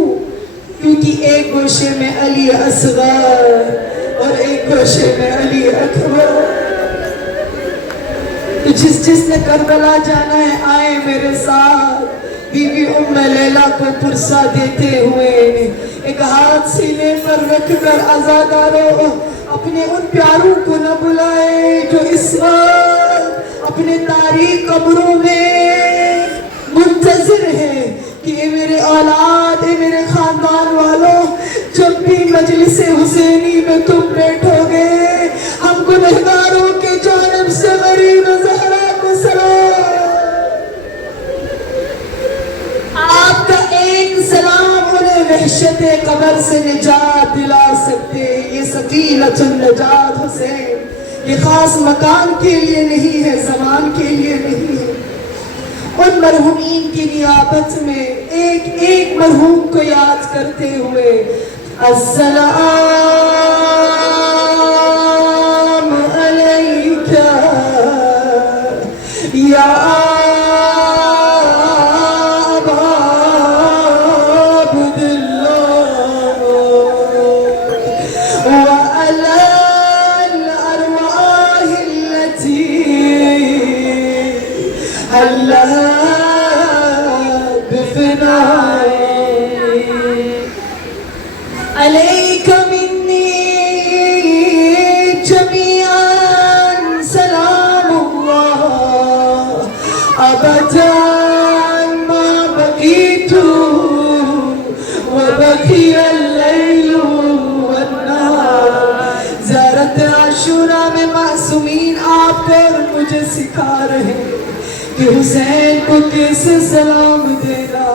کیونکہ ایک گوشے میں علی اصغر اور ایک گوشے میں علی اکبر۔ تو جس نے کربلا جانا ہے آئے میرے ساتھ۔ بی بی ام لیلہ کو پرسہ دیتے ہوئے ایک ہاتھ سینے پر رکھ کر عزاداروں اپنے ان پیاروں کو نہ بلائے جو اس وقت اپنے تاریخ قبروں میں منتظر ہے کہ اے میرے اولاد، اے میرے خاندان والوں، جب بھی مجلس حسینی میں تم بیٹھو گے ہم گنہگاروں کے جانب سے غریب زہرا کو سلام۔ آپ کا ایک سلام انہیں وحشت قبر سے نجات دلا سکتے ہیں۔ یہ سکینۃ النجات حسین، یہ خاص مکان کے لیے نہیں ہے، زمان کے لیے نہیں ہے۔ ان مرحومین کی نیابت میں ایک ایک مرحوم کو یاد کرتے ہوئے السلام علیکہ یا عليك مني جميعا سلام الله أبدا ما بقيت وبقي الليل والنهار۔ زیارت عاشوراء میں معصومین آپ کو اور مجھے سکھا رہے ہیں کہ حسین کو کیسے سلام دینا۔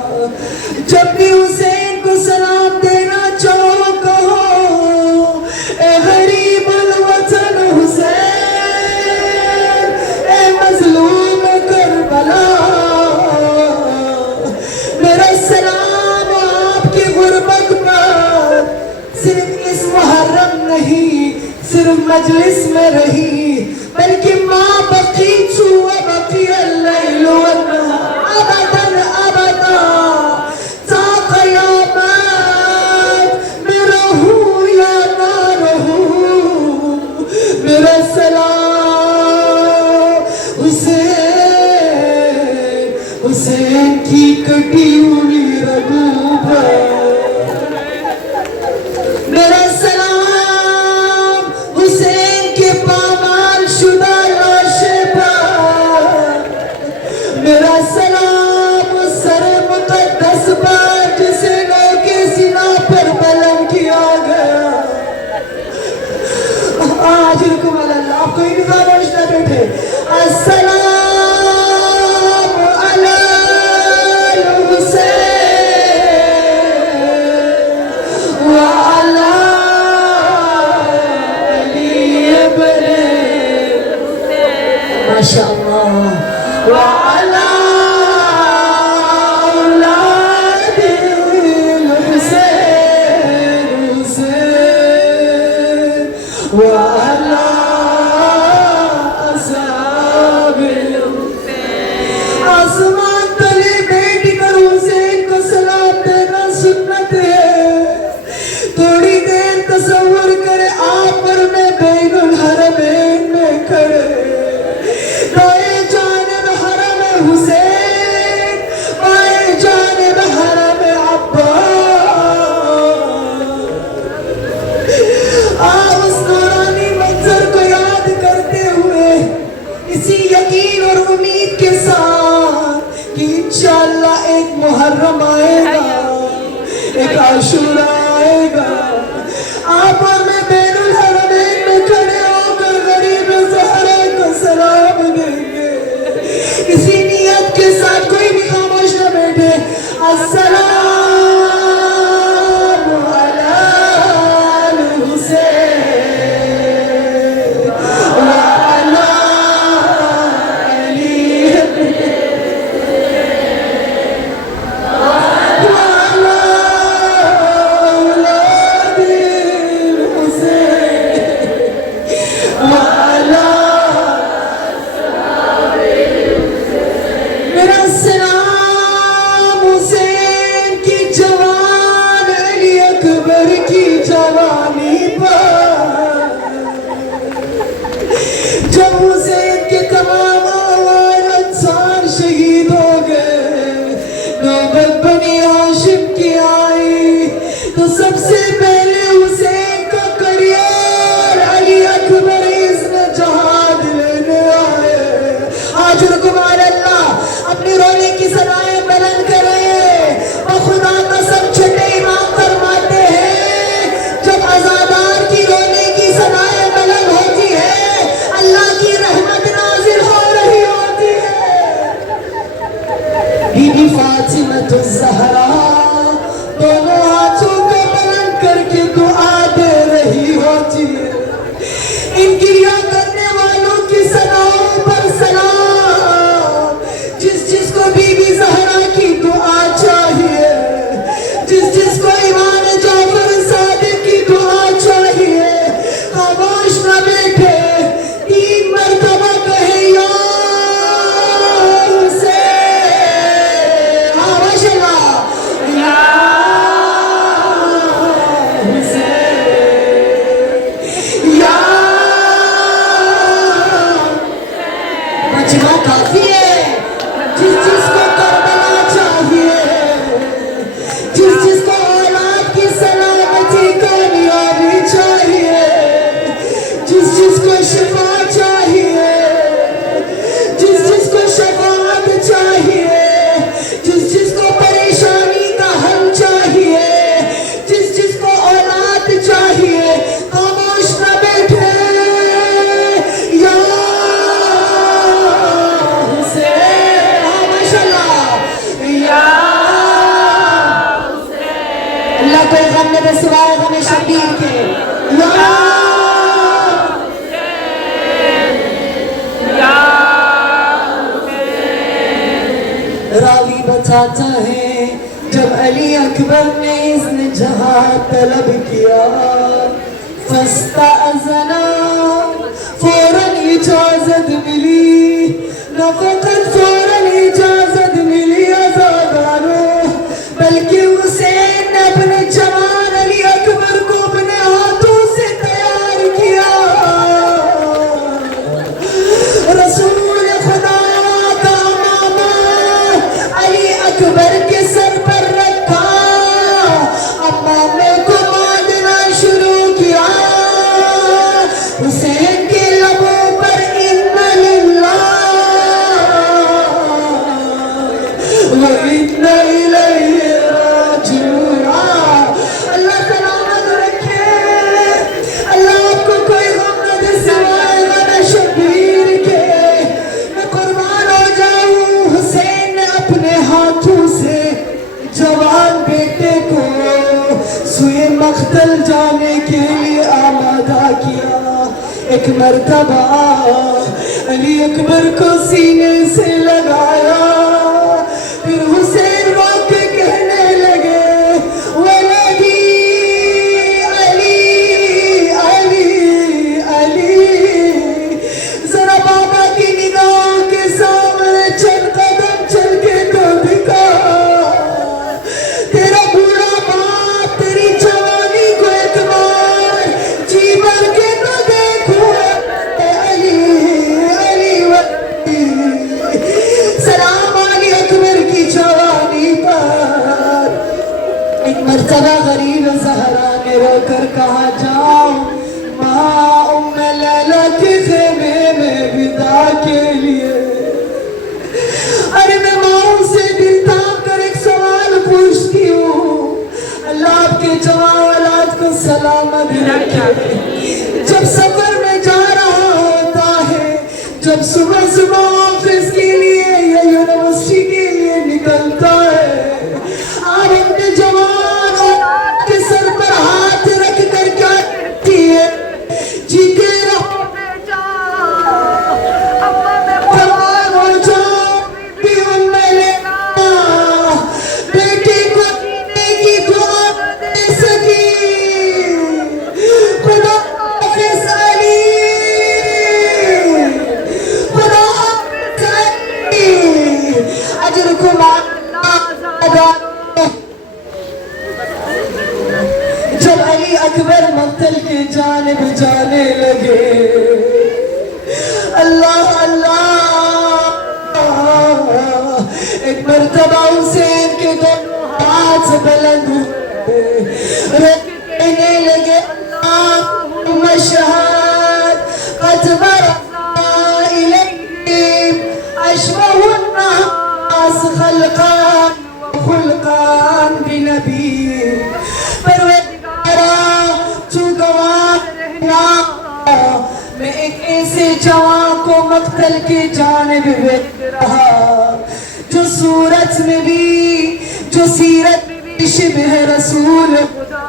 جب بھی حسین کو سلام دینا چاہو کہو اے غریب الوطن حسین، اے مظلوم کربلا، میرا سلام آپ کی غربت پر صرف اس محرم نہیں، صرف مجلس میں رہی، بلکہ ما بقیت وبقی اللیل والنہار ابدا ابدا تا قیامت میں رہوں یا نہ رہوں۔ میرا سلام حسین، حسین کی کٹی ہوئی رگوں پر، میرا سلام حسین کے پامال شدہ لاشے پر، میرا سلام اس سر مقدس پر جسے لو کے سینہ پر بلند کیا گیا۔ آج رکم اللہ، آپ کوئی بھی خاموش نہ بیٹھے۔ السلام علی الحسین وعلی علی ابن ماشاءاللہ وعلی اولاد الحسین حسین وعلی اصحاب الحسین۔ آسمان تلے بیٹھ کر حسین کو سلام دینا سنت ہے۔ تھوڑی دیر تصور کرے آپ اور میں بین الحرمین میں کھڑے، دائیں جانب حرم حسین، بائیں جانب حرم عباس۔ آپ اس نورانی منظر کو یاد کرتے ہوئے اسی یقین اور امید کے ساتھ کہ انشاءاللہ ایک محرم آئے گا، ایک عاشوراء آئے گا، آپ اور میں بین الحرمین میں کھڑے ہو کر غریب زہرا کو سلام دیں گے۔ اسی نیت کے ساتھ کوئی بھی خاموش نہ بیٹھے۔ السلام علی الحسین وعلی علی وعلی اولاد اجرکم علی اللہ، اپنی رونے کی صدائیں بلند کریں، خدا قسم چھٹے امام فرماتے ہیں جب عزادار کی رونے کی صدائیں بلند ہوتی ہے اللہ کی رحمت نازل ہو رہی ہوتی ہے۔ بی بی فاطمہ الزہرا دونوں ہاتھوں کو بلند کر کے دعا دے رہی ہوتی ہے۔ ان گریہ کرنے والوں کی صداؤں پر سلام، جس کو بی بی زہرا کی دعا چاہیے، جس کو امام جعفر صادق کی دعا چاہیے، خاموش نہ بیٹھے، 3 مرتبہ کہے یا حسین، ماشاء اللہ، یا بچنا کافی ہے، جس کو کربلا چاہیے، جس کو اولاد کی سلامتی کامیابی چاہیے، جس کو شفا چاہیے، جس کو شفاعت چاہیے، جس کو پریشانی کا حل چاہیے، جس کو اولاد چاہیے، خاموش نہ بیٹھے، یا حسین، ماشاء اللہ، یا اللہ کوئی غم نہ دے سوائے غم شبیر کے، یا راوی بتاتا ہے جب علی اکبر نے اذن جہاں طلب کیا، فاستأذنا، فوراً اجازت ملی، نہ فقط فوراً اجازت ملی عزاداروں، بلکہ حسین نے اپنے جوان علی اکبر کو اپنے ہاتھوں سے تیار کیا، رسول خدا کا امامہ علی اکبر کے سر پر رکھا، امامے کو باندھنا شروع کیا، حسین کے لبوں پر اِنَّ لِلَّهِ وَإِنَّ إِلَيْهِ راجعون۔ اللہ سلامت رکھے، اللہ آپ کو کوئی غم نہ دے سوائے غم شبیر کے۔ میں قربان ہو جاؤں، حسین نے اپنے ہاتھوں سے جوان بیٹے کو سوئے مقتل جانے کے لیے آمادہ کیا۔ ایک مرتبہ علی اکبر کو سینے سے لگایا، پھر حسین رو کے کہنے لگے ولدی علی علی علی، ذرا بابا کی نگاہوں کے سامنے چند قدم چل کے تو دکھا، تیرا بوڑھا باپ تیری جوانی کو ایک بار جی بھر کے تو دیکھو، علی علی ولی، سلام علی اکبر کی جوانی پر۔ ایک مرتبہ غریب زہرا نے رو کر کہا جاؤ ماں ام لیلا کے خیمے میں ودا کے لیے۔ ارے میں ماں سے دل تھام کر ایک سوال پوچھتی ہوں، اللہ آپ کے جوان اولاد کو سلامت رکھے۔ جب سفر میں جا رہا ہوتا ہے، جب صبح صبح آفس کے لیے یا یونیورسٹی کے لیے نکلتا ہے، آپ اپنے جوان اولاد کے سر پر ہاتھ رکھ کر کیا کہتی ہے؟ جیتے رہو بیٹا، فرمان ہو جاؤ بھی ام لیلا، بیٹے کو جینے کی دعا دے سکی، خدا حافظ علی، خدا حافظ علی، اجرکم اللہ۔ جب علی اکبر مقتل کی جانب جانے لگے، اللہ اللہ، ایک مرتبہ حسین کے دونوں ہاتھ بلند ہوئے، کہنے لگے اللہم اشہد قد برأنا الیہم مقتل کی جانب بھیج رہا، جو صورت میں بھی جو سیرت میں بھی شبہ رسول خدا۔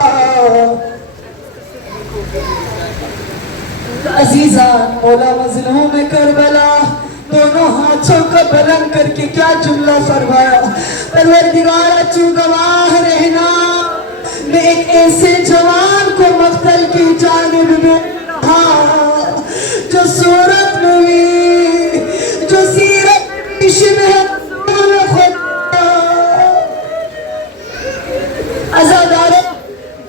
عزیزان، مولا مظلوم کربلا دونوں ہاتھوں کو بلند کر کے کیا جملہ فرمایا، پروردگارا تو گواہ رہنا، میں ایک ایسے جوان کو مقتل کی جانب میں رہا، جو صورت میں بھی جو سیرت میں بھی شبہ رسول خدا۔ عزادارے،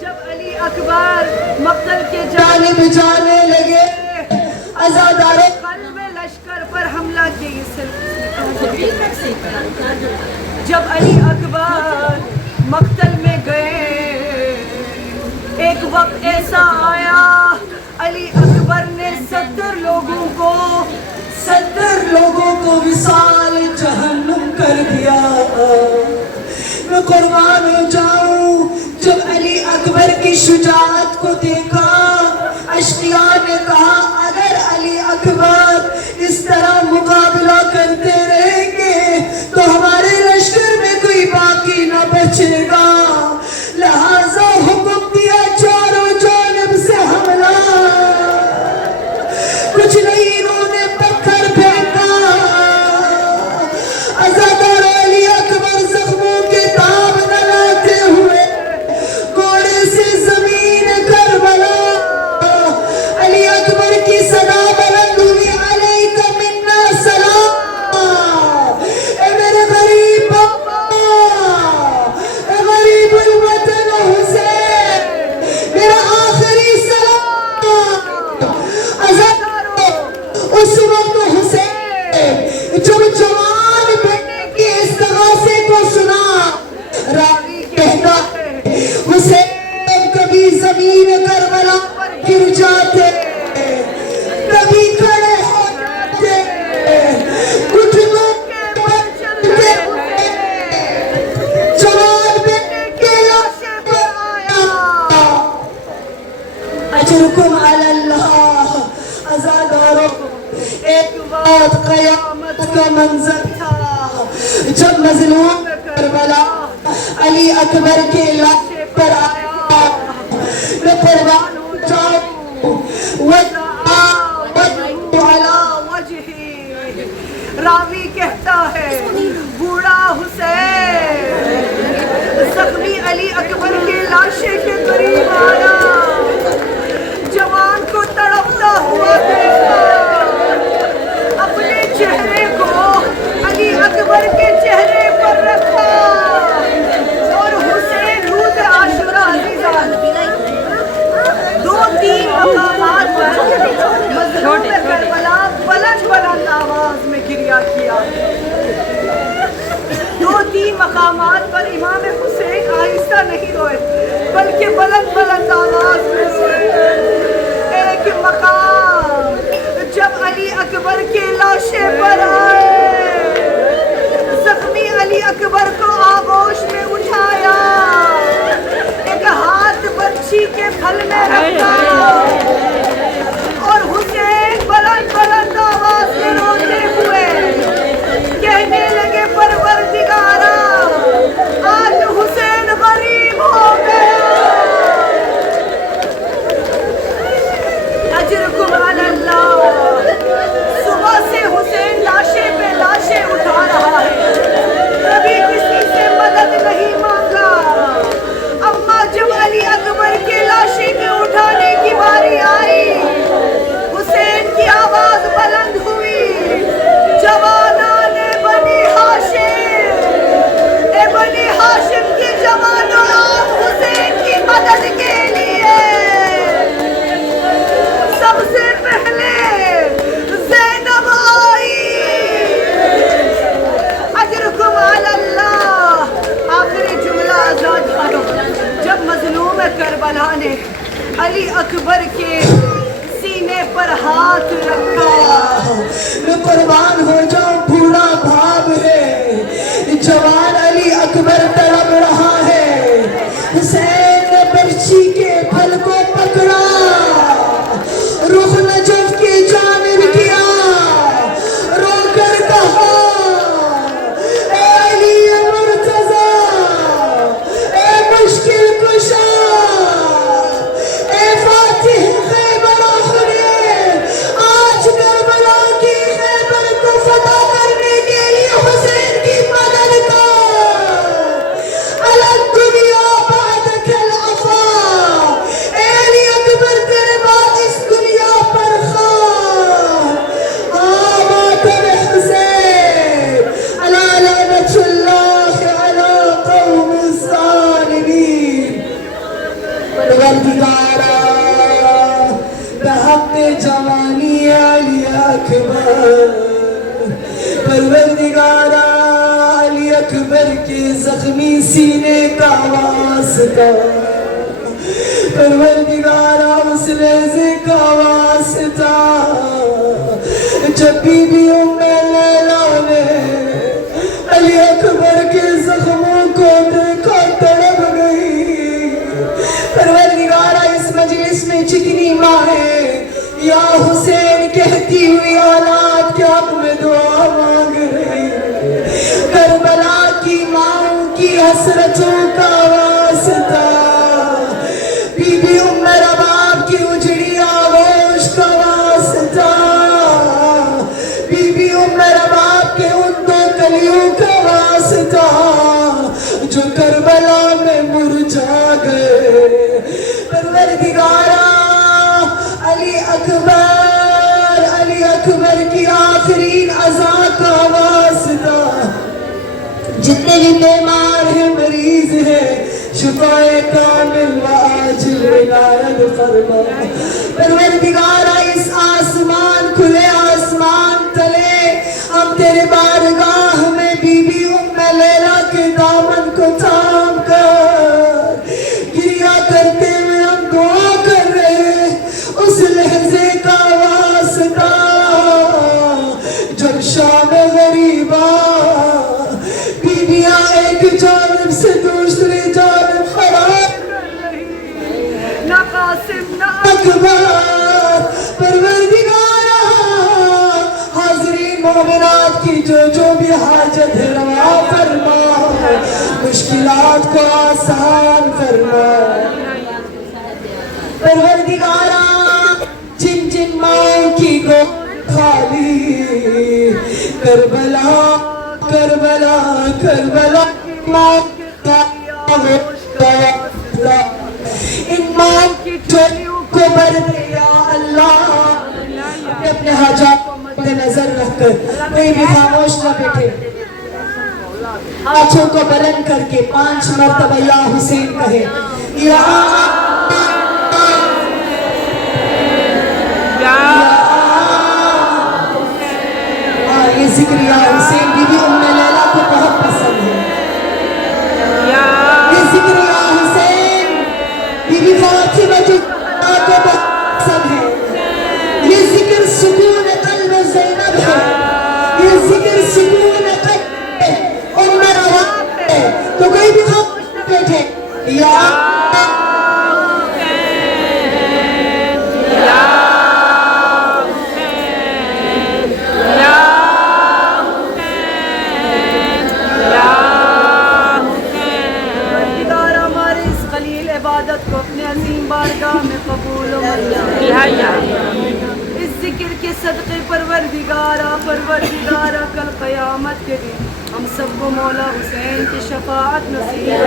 جب علی اکبر مقتل کے جانب جانے لگے، عزادارے قلب لشکر پر حملہ کی جب علی اکبر مقتل میں گئے، ایک وقت ایسا آیا علی اکبر نے 70 لوگوں کو وصال جہنم کر دیا۔ میں قربان ہو جاؤں، جب علی اکبر کی شجاعت کو دیکھا، اشقیاء نے کہا اگر علی اکبر اس طرح مقابلہ کرتے رہیں گے تو ہمارے لشکر میں کوئی باقی نہ بچے گا، لہذا حکم دیا چاروں جانب سے حملہ۔ کچھ نہیں، انہوں نے پتھر پھینکا، عزادار علی اکبر زخموں کے داغ نہ لاتے ہوئے گھوڑے سے زمین کربلا، علی اکبر کی صدا بلند ہوئی، علیک منا سلام، اے میرے غریب بابا، اے غریب الوطن حسین، میرا آخری سلام۔ عزادارو، اس وقت حسین جب جوان بیٹے کے استغاثے کو سنا، راوی کہتا ہے حسین کبھی زمین کربلا پر گر جاتے، کبھی کھڑے ہو جاتے، گھٹنوں کے بل چلتے ہوئے جوان بیٹے کے لاشے پر آیا۔ اجرکم علی اللہ۔ عزادارو، ایک بات قیامت کا منظر تھا، جب مظلوم کربلا علی اکبر کے لاشے پر آیا، میں قربان ہو جاؤں، راوی کہتا ہے بوڑھا حسین زخمی علی اکبر کے لاشے کے قریب آیا، جوان کو تڑپتا ہوا دیکھا، اپنے چہرے کو علی اکبر کے چہرے پر رکھا، اور حسین روز عاشورہ عزیزان 2-3 مقامات پر مظلوم کربلا بلند آواز میں گریہ کیا، 2-3 مقامات پر امام حسین آہستہ نہیں روئے بلکہ بلند آواز میں روئے۔ ایک مقام جب علی اکبر کے لاشے پر آئے، زخمی علی اکبر کو آغوش میں اٹھایا، ایک ہاتھ بچی کے پھل میں رکھا، اور حسین بلند آواز میں روتے ہوئے کہنے لگے پروردگارا آج حسین غریب ہو گیا۔ اجرکم علی اللہ۔ صبح سے حسین لاشے پہ لاشیں اٹھا رہا ہے، کبھی کسی سے مدد نہیں مانگا، اما جب علی اکبر کے لاشے کے اٹھانے کی باری آئی، حسین کی آواز بلند ہوئی، جوانان بنی ہاشم، اے بنی ہاشم کے جوانوں آپ حسین کی مدد کے لیے سب سے پہلے زینب آئی۔ اجرکم علی اللہ۔ آخری جملہ آزاد کرو، جب مظلوم کربلا نے علی اکبر کے سینے پر ہاتھ رکھا، میں قربان ہو جاؤں، بوڑھا بھاب ہے، جوان علی اکبر تڑپ رہا ہے، حسین نے برچی کے پھل کو پکڑا، رخ نجف کی جانب کیا، اکبر کے زخمی سینے کا واسطہ پروردگارا اس لہجے کا واسطہ جب بی بی ام لیلا نے علی اکبر کے زخموں کو دیکھا تڑپ گئی. پروردگارا اس مجلس میں جتنی مائیں یا حسین کہتی ہوئی اولاد کے حق میں دعا مانگ رہی, کربلا کی ماؤں کی حسرتوں کا واسطہ بی بی ام رباب کی اجڑی آغوش کا واسطہ بی بی ام رباب کے ان دو کلیوں کا واسطہ جو کربلا میں مرجھا گئے. پروردگارا علی اکبر کی آخرین عزا کا واسطہ جتنے بھی بیمار ہیں مریض ہیں شفائے کامل و عاجل عنایت فرما. پروردگارا اس آسمان کھلے آسمان تلے ہم تیرے بارگاہ میں بی بی ام لیلا کے دامن کو تھام کر گریا کرتے ہوئے ہم دعا کر رہے اس لہجے کا واسطہ جب شام غریبہ بیویاں ایک جانب سے دوسری جانب خراب نہ قاسم نہ اکبر. پروردگارا حاضرین مومنات کی جو بھی حاجت ہے روا فرما, مشکلات کو آسان فرما. پروردگارا جن جن ماؤں کی گو خالی کربلا کربلا کربلا ماں کا ان ماں کی چولیوں کو بھر دے یا اللہ. اپنے حاجات کو مد نظر رکھ کر کوئی بھی خاموش نہ بیٹھے, ہاتھوں کو بلند کر کے 5 مرتبہ یا حسین کہے یا یہ ذکر یا حسین بی بی ام لیلا کو بہت پسند ہے. یہ ذکر یا حسین بی بی فاطمہ کو بہت پسند ہے. یہ ذکر سکون قلب زینب ہے, یہ ذکر سکون قلب ام روان ہے. تو کوئی بھی خاموش نہ بیٹھے یا کو اپنے عظیم بارگاہ میں قبول و منظور. اس ذکر کے صدقے پروردگارا کل قیامت کے دن ہم سب کو مولا حسین کی شفاعت نصیب ہے.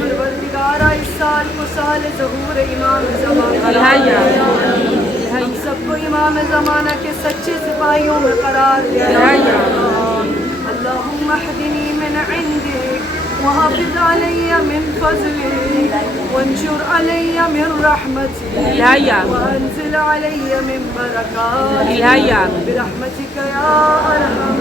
پروردگارا اس سال کو سال ظہور امام زمانہ, ہم سب کو امام زمانہ کے سچے سپاہیوں میں قرار دیا. اللہم اہدنی من عندک وحافظ علی من فضلك وانشر علی من رحمتك وانزل علی من برکاتك برحمتك یا ارحم